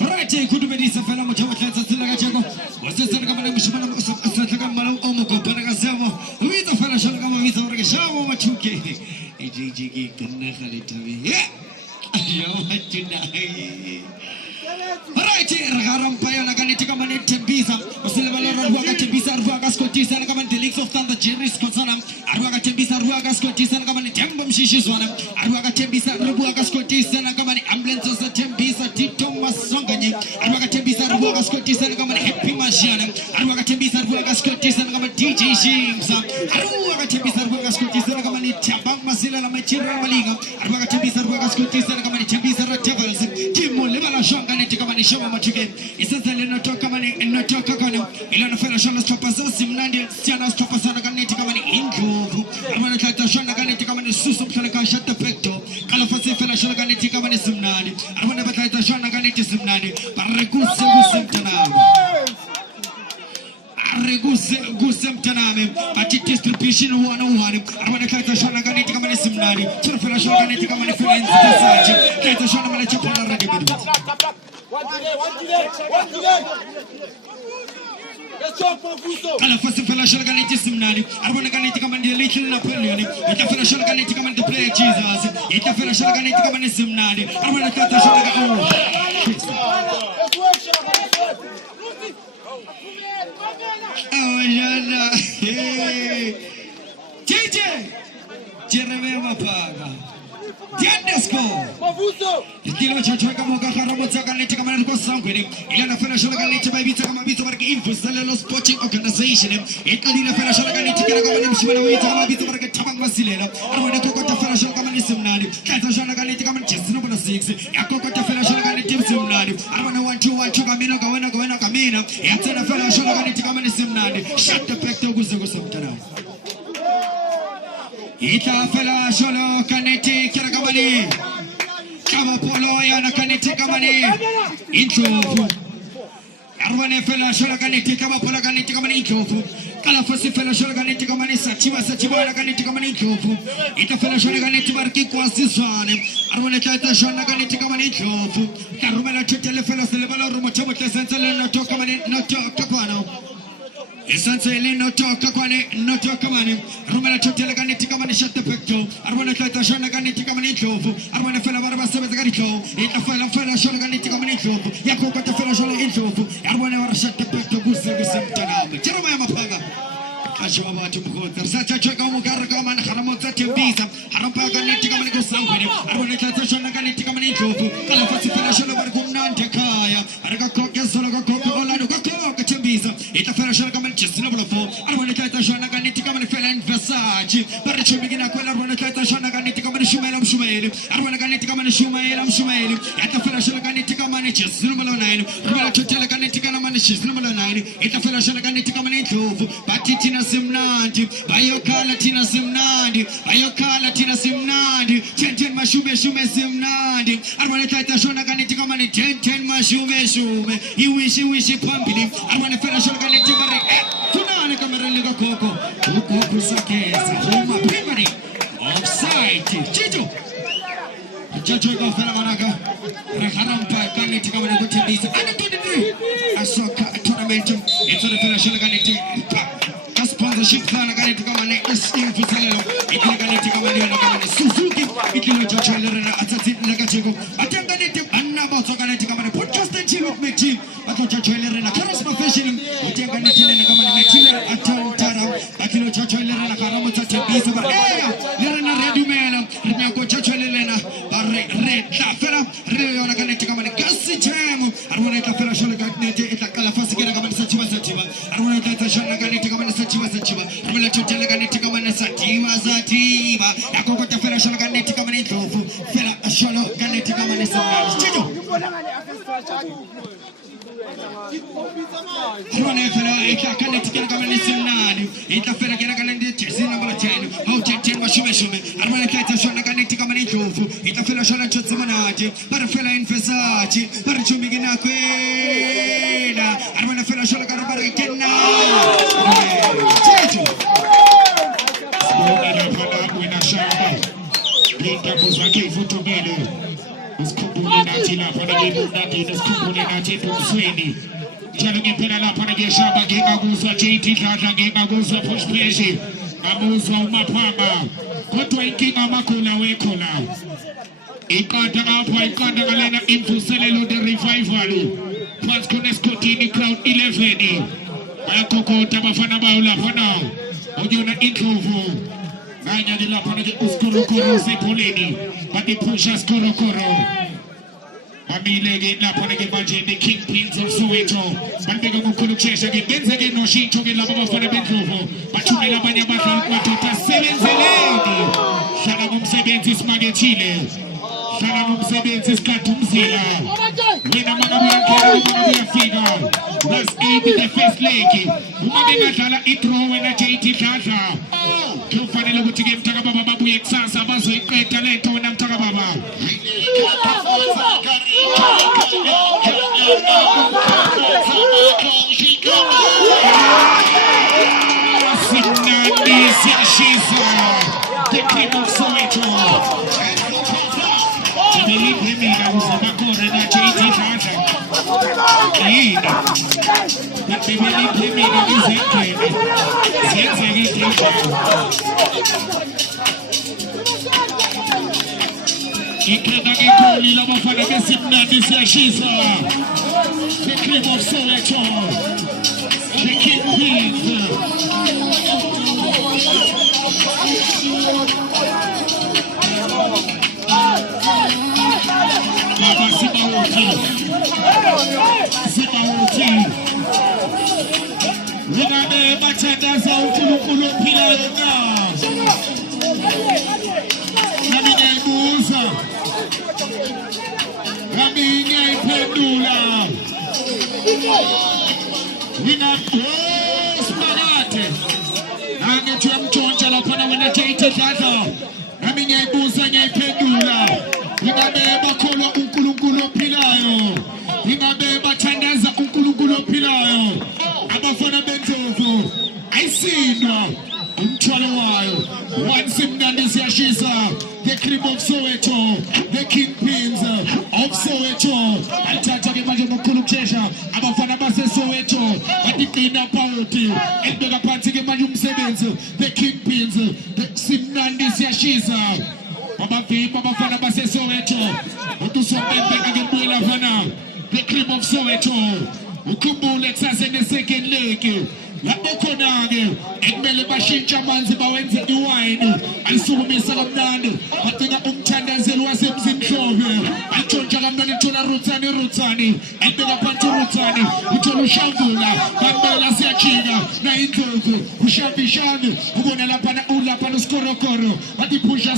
Alright, kudu bedisa fela motsamotla tsela ka tshego wa se se ka bana mshimana mo sa ka mala o mo ko bana ka semo wi ta fela sholo ka mo wi ta re shawo mathuke e jiji ke nna gale tabe yo matuna Alright, regarampa yana ka netika mane tembisa usilebala rwa ka tembisa rwa ka skotisa ka mane Leagues of Thunder Jerry Scotsana rwa ka tembisa rwa ka skotisa ka mane Tembo Mshishizwana rwa ka tembisa rwa ka skotisa ka mane Ambulance za tembisa Tito Masonganye rwa ka tembisa rwa ka skotisa ka mane Happy Mashana rwa ka tembisa rwa ka skotisa ka mane DJ Shimsa rwa ka tembisa rwa ka skotisa ka mane Tabang Masila la Machira Malinga rwa ka tembisa rwa ka skotisa ka mane Tembisa Devils Timo lebala shanga netika mane Shoma Matuke isenzele notoka mane notoka kana ila nafela shona stopa zosi mnandi siana stopa sana kana netika mane Indlovu arwana kata shona kana netika mane Suso mtana ka shata pekto kala fasi fela shona kana netika mane simnandi arwana bakata shona kana netika simnandi bareguse gusemtana Reguse mtaname ati distribution 101 arwana kata shona kana netika mane simnandi tsara fela shona kana netika mane friends tasaje kata shona mane chapala radio bedu Kala fasi fela shona kana netika simnandi arwana kana netika mane little Napoleon ita fela shona kana netika mane the player Jesus ita fela shona kana netika mane simnandi arwana kata shona kana oh yana JJ Jeremy Mapaga Diandesco Dilo chacho kama kaharamo tsaka netika mane ko sangwini ila na fela shona kana netika bibita kama bito barka info sala sporting organization ikadila fela shona kana netika kama ne mshimana wita kama bito barka tabang masilela arwana ko ta fela shona kama ne simnani kata shona kana netika kama chesino bana 6 yakoko ta fela shona kana netika simnani arwana 1-2 kamina kawena kamina yatena fela shona kana netika kama ne simnani shut up ekto guzo mtana ita fela shona kana netika kama ne kama polo yana kana netika kama ne intro arwana fela shona kana netika kama polo kana netika kama ne intro kala fasi fela shona kana netika kama ne sachiwa kana netika kama ne intro ita fela shona kana netika barki kwa siswane arwana kata shona kana netika kama ne intro karumela tetele fela selebala rumo chamo tesensele natoka kama ne natoka kwana essentially notoka kwane notoka mane rumela tetele kana netika kama ne shatta pekto arwana kata shona kana netika kama ne intro arwana fela baraba sebe zagarito ita fela shona kana netika kama ne intro yako kata fela shona intro arwana warashatta pekto gusse mtanama chama ya mapanga Ashwa watu mkota Sasa chweka umukara kama na haramota tembisa Harampa kana netika kama ne kusangwene arwana kata shona kana netika kama ne intro kala fasi fela shona barku nante kaya araka koke solo koke olano koke tembisa ita fela shona kama chesina blofo arwana kata shona kana netika kama ne fela Versace bare chumigina kwela arwana kata shona kana netika kama ne shumaili arwana kana netika kama ne shumaili ita fela shona kana netika kama ne chesina blonine arwana chotela kana netika kama ne chesina blonine ita fela shona kana netika kama ne intro batitina simnandi bayokala tina simnandi tenten mashume simnandi arwana kata shona kana netika kama ne tenten mashume iwishi pambili arwana fela shona kana netika kama tunane kamera liko koko kusakeza homa primary offside right. Chicho. Chicho iko fela manaka. Rakarampa kaneti kama nikuti bisa. Ani 23. Asoka tournament. Ito na fela shule kaneti. Sponsorship sana kaneti kama ne influencer. Ikile kaneti kama ni kama ni Suzuki. Ikile Chicho lera atati nakachiko. Atanganeti anaba soka kaneti kama ni podcast team with me team. Ako Chicho lera charisma fashion. Atanganeti lera kama ni Mechile atantara. Akilo Chicho lera karamo tati bisa. Lera na ready mela. Nyako Chicho lera red la fera red ona kaneti kama ni gasi jam. Arwana ita fera shule kaneti ita kala fasi kira kama ni sachiwa. Arwana ita shule kaneti kama ni sachiwa. Arwana chotele kaneti kama ni sachiwa. Yako kwa fera shule kaneti kama ni tofu. Fera shule kaneti kama ni sachiwa. Chicho. Arwana fera ita kaneti kama ni sinani. Ita fera kama ni chesi namba 10. How 10 shume. Arwana ita shule kaneti kama ni tofu. Ita fera shule chotsimanaje. Para fera infesaci. Para chumigina kwena. Arwana fera shule karabara kenna. Chicho. Spona pada kwena shamba. Linda buzake futo mbele. Uskubuni nati la pada jibu nati. Uskubuni nati tumsweni. Jalo ngepena la pada jeshamba. Genga guza jiti kata. Genga guza pushpeshi. Amuzwa umapama. Kotwa inkinga makula wekola. Ikanda hapa ikanda galena infusele the revival. Fans kuneskotini crowd 11. Ayakoko tabafana baula fana. Ojona introvo. Nanya dila panaje uskorokoro sepoleni. Badi pusha skorokoro. Amilege la panaje baje the kingpins of Soweto. Bandega mukulu chesha ge benzege no shincho ge la baba fana bentrovo. Bachune la banya bata matota selenzeleni. Shana mumsebenzi smage chile. Shana mumsebenzi skatumzila. Wina manabia kera manabia figa. Last 8 in the first leg. Umabena tala itro wena JT Tata. Kufane lugu tige mtaka baba babu yeksasa. Bazo ikwe talento wena mtaka baba. Sinandi Siashiza. The king of Soweto. Believe him, I was a Makore na JT Tata. But they believe him, I was a Ikeda la bafana Sinandi Siashiza. The king of Soweto. The kingpin. Baba Zibawuti. Wigane batenda za ukulu pila yona. Naminya ibuza. Naminya ipendula. Wina sparate. Nange tuwe mchonja la pana wena JT Tata. Naminya ibuza nya ipendula. Wigane bakolo ukulu pilayo. Wigane batenda ukulu pilayo. Abafana bentovo. I see now. Umchalawayo. Once Sinandi Siashiza. The cream of Soweto. The kingpins of Soweto. Altata kimaje mukulu chesha. Abafana base Soweto. Adikina pauti. Elbega panti kimaje msebenzi. The kingpins. The Sinandi Siashiza. Abafana base Soweto. Utusombe kagembula fana. The cream of Soweto. Ukumbule sasa in the second leg. La bokonage. Ekmele bashincha manzi bawenze wine. Alisumi salamnani. Atenga umchanda zelwa semzimshove. Alichonja gamdani tona rutani. Ekmele pantu rutani. Utolu shambula. Bambela siachiga. Na indogo. Ushambishani. Ubone lapana ulapana skorokoro. Adipusha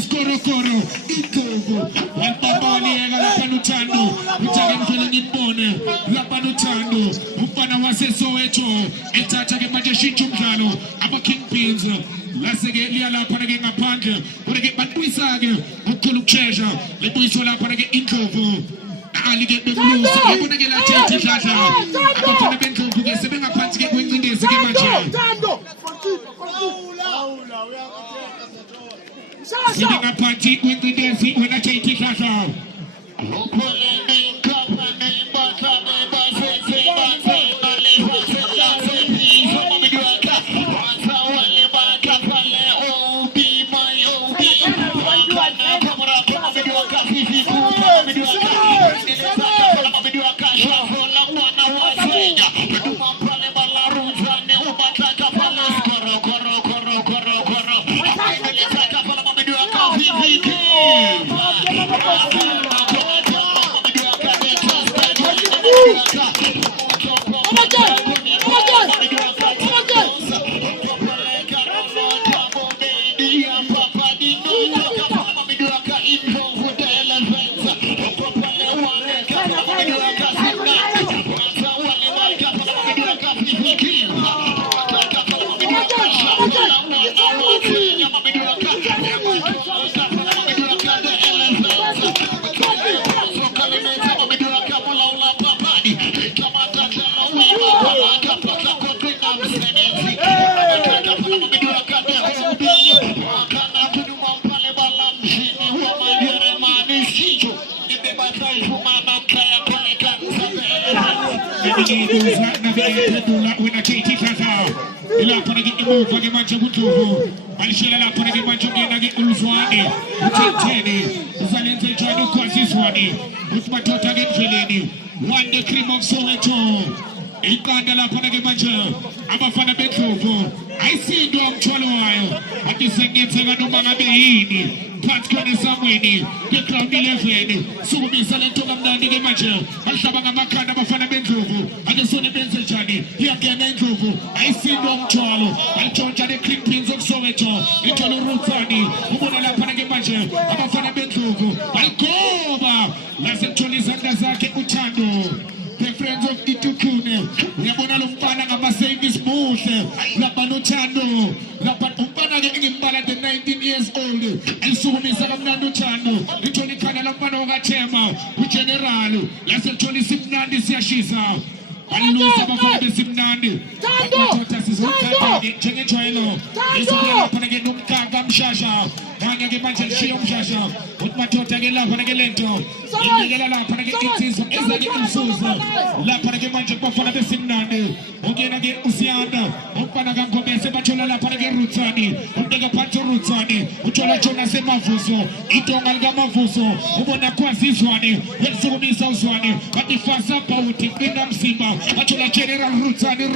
skorokoro. Indogo. Walpambani ega lapanu tando. Utage mfele nimbone. Lapanu tando. Upana wase Soweto. Etata ke maje shinchu mkano. Aba kingpins. Lasege liya lapana ke ngapandle. Kureke batwisage. Ukulu treasure. Lebuiso lapana ke indogo. Ali get the blues. Abona ke la JT Tata. Abafana bendogo ke sebenga phansi ke kwingcindezi ke manje. Sitting a party with the dancing when I take it as all. One the cream of Soweto. I see Dom Cholo. I can sing it to the Manabeini. Pat Kone Samweni, the crowd 11, so we select to them down the match. I Shabanga Makana Bafana Bentrovo, and the Sonny Benson Johnny, here again Bentrovo. I see Dom Cholo, I told you the clip pins of Soweto, the Cholo Rutani, Umona Panagamacha, Abafana Bentrovo. I go over, Lassen Cholis and Nazaki Uchando. The friends of Itukune, Yabona Lumpana, Amasay this Mose, Lapanuchano, Lapanumpana getting Imbala the 19 years old, and so Miss Chano, the Tony Kanalapano Chema, with General, Lassen Tony Simnandi Siashisa. I know some of the Simnandi. Tango! Is going to get Numkagam Shasha, Tanga Gimancha Shiom Shasha, with Matota Lapanagento, Ingala Panagis, Ezagi Susa, La Panagamancha Bafana Simnandi, Ogena Usiana, Opanagam Gomez, Bachola Panagam Rutani, Udaga Pancho Rutani, Uchola Chona Semafuso, Itonga Gamafuso, Ubona Quasiswani, Wetsumi Sauswani, but the Fasa Pauti, Pinam Simba, Bachola General Rutani,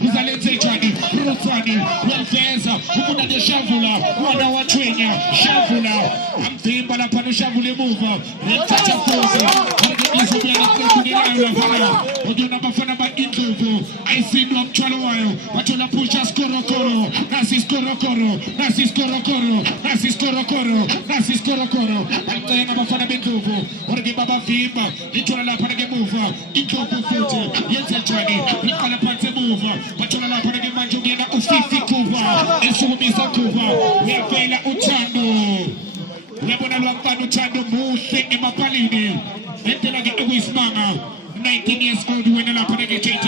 Uzalete Chani, Rutani, Welfeza, Ubona de Shavula, Wanda Watwenya, Shavula, I'm saying Balapano Shavule Mover, and Tata I see Dom Chaloyo, Bachola Pusha Skorokoro, Nasis Korokoro, Nasis Korokoro, Nasis Korokoro, Nasis Korokoro, I'm saying about Fanabentovo, or the Baba Fimba, Nicola Panagamova, Ikopo Foto, Yensachani, Nicola Pantamova, Bachola Panagamajogena, Ufifi Kuva, and Sumisa Kuva, we are Vela Uchando. Yabona Lambano Chando Mose Mapalini, Entelaga Wismanga, 19 years old when I put a change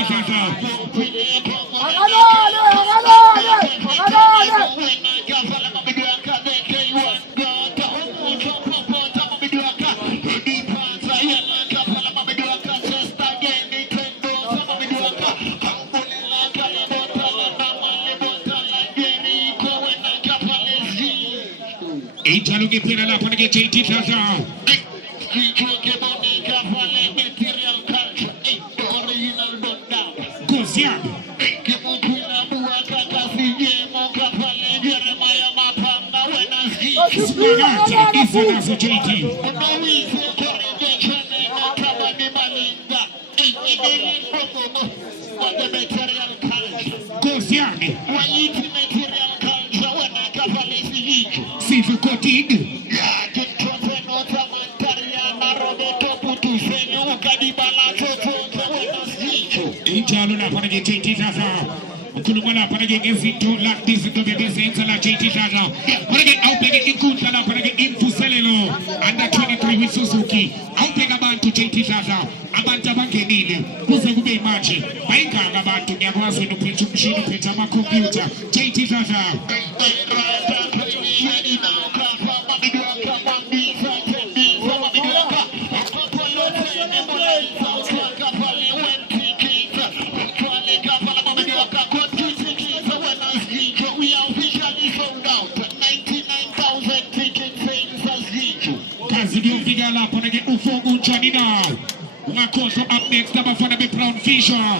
Italugi Pina La Panagate 80,000. Material culture, the original Bonda. Gozian. Kulumana panage ezito la dizito bebe senza la JT Jaja. Panage outpege inkunta la panage infuselelo under 23 with Suzuki. Outpege abantu JT Jaja. Abantu abangenile kuze kube imanje. Bayinganga abantu ngiyakwazi ukuphetha umshini uphetha ama computer. JT Jaja. we are officially sold out. 99,000 ticket sales as usual. Kazi ndio piga la hapo nige ufungu nchani now. Ungakoso up next abafana be Brown Fisher.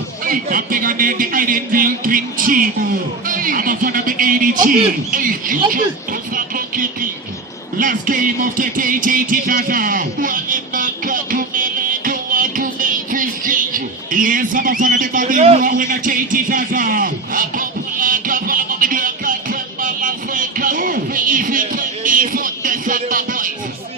Apega nende Idenville Twin Team. Abafana be ADG. Last game of the KJT Tata. Yes, abafana be Babylon when a KT Tata.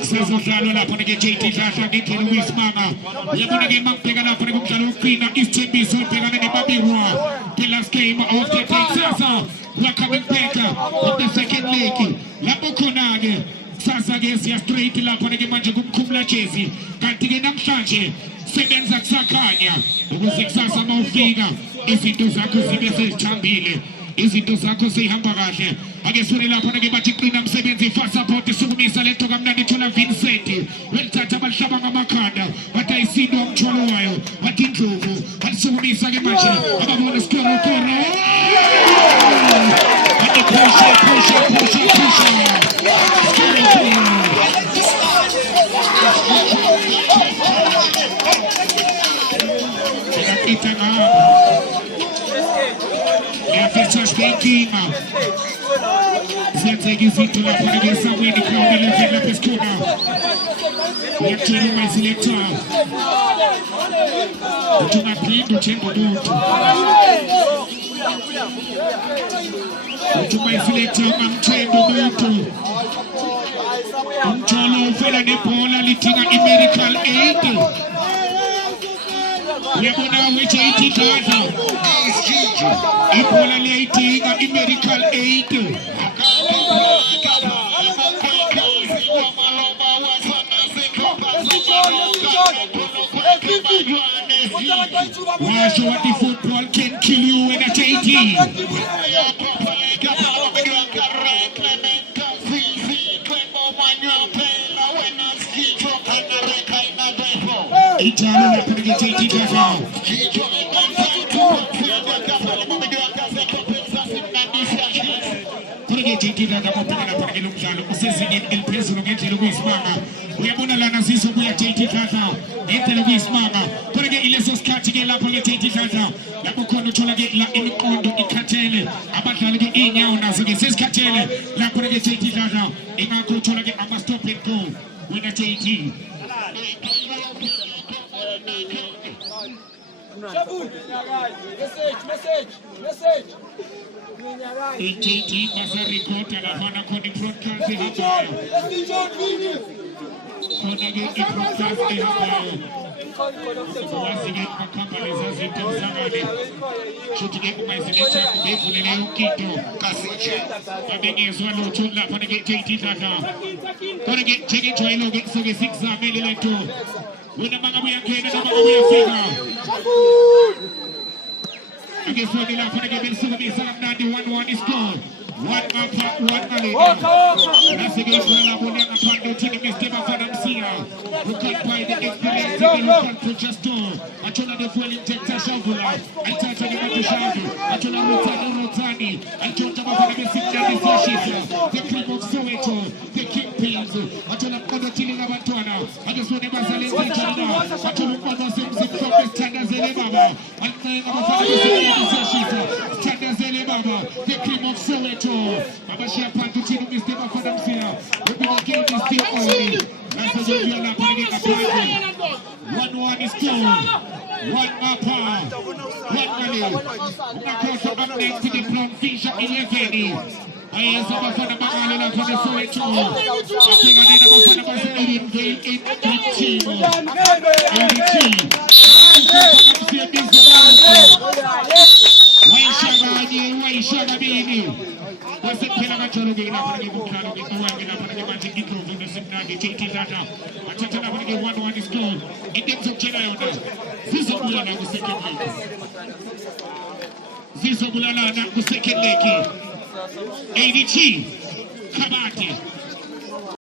Sasa tano la pone JT Tata niti Luis Mama. Ya pone ke pega la pone kumjalo Queen East Biso pega ne Babylon. The last game of the Sasa. We are coming back with the second leg. La Bokonage. Sasa gesi ya straight la pone ke manje kumla chezi. Kantige namshanje. Sebenza kusakanya. Ukuze sasa mawufika. Izinto zakho zibe sezithambile. Izinto zakho sihamba kahle. Akesure lapho nake bathi qina umsebenzi fast support sukumisa lento kamnandi thola Vincent. Welithatha abalishaba ngamakhanda. Bathi ayisindo umthwalo wayo. Bathi indlovu. Balisukumisa ke manje. Ababona skoro koro. Bathi push. Siate gizinto la pone che sangue di Claudio per la pescona. E c'è mai selector. Tuna pindo tempo tutto. Tuna selector mantendo tutto. Un giorno fella ne pola litinga in medical aid. Yabona which 80,000 Ebola lighting in medical aid. Watch what the football can kill you when it's 18. Italian la pone che JT Tata. Pone che JT Tata mo pega la pone che Luciano. Usesi il peso lo che Luis Mama. Uyabona la nasiso kuya JT Tata. Ente Luis Mama. Pone che ile soskati che la pone JT Tata. La bokono chola che la ikondo ikatele. Abatala che inyawo naso che seskatele. La pone che JT Tata. Ingako chola che ama stop and go. Wina JT. Message. JT pasa ricota la fana con i broadcast di Hawaii. Con i broadcast di Hawaii. Once again, my company is in Tanzania. Shooting it my selector, Beful and Kito. Coming in Swallow to La Panaga JT Tata. Gonna get taken to a look at 6 million. With the Magabuya Kane and the Magabuya figure. I guess when the last one again, so the 1-1 is gone. One man, that's against the Labunia and Pando to the Mr. Fadamsia. Who can't buy the experience to just do. I told her the full injector Shavula. I told her the Shavu. I told her Rotani. I told her about the the cream of Soweto, the Kingpins. I told her other killing of Antona. I just want to China. I told her other things from the Standards Elebaba. I'm saying about Standards Elebaba, the cream of Soweto. Baba Shapa to Chino Mr. Fadamsia. We've been again this team only. That's the way we are playing a party. 1-1 is gone. 1 mapa. 1 money. Because of up next to the Brown Fisher 11. I am Saba for the Magalina for the Soweto. I think I need about for the Idenville in the team. Why Shaga baby? What's the Pelagacholo for the Bukano? We go and the magic intro from the Simnadi, JT Tata. I tell you, 1-1 is gone. It takes up China. Zizobulana was second leg. Zizobulana was second leg. ADG, Kabati.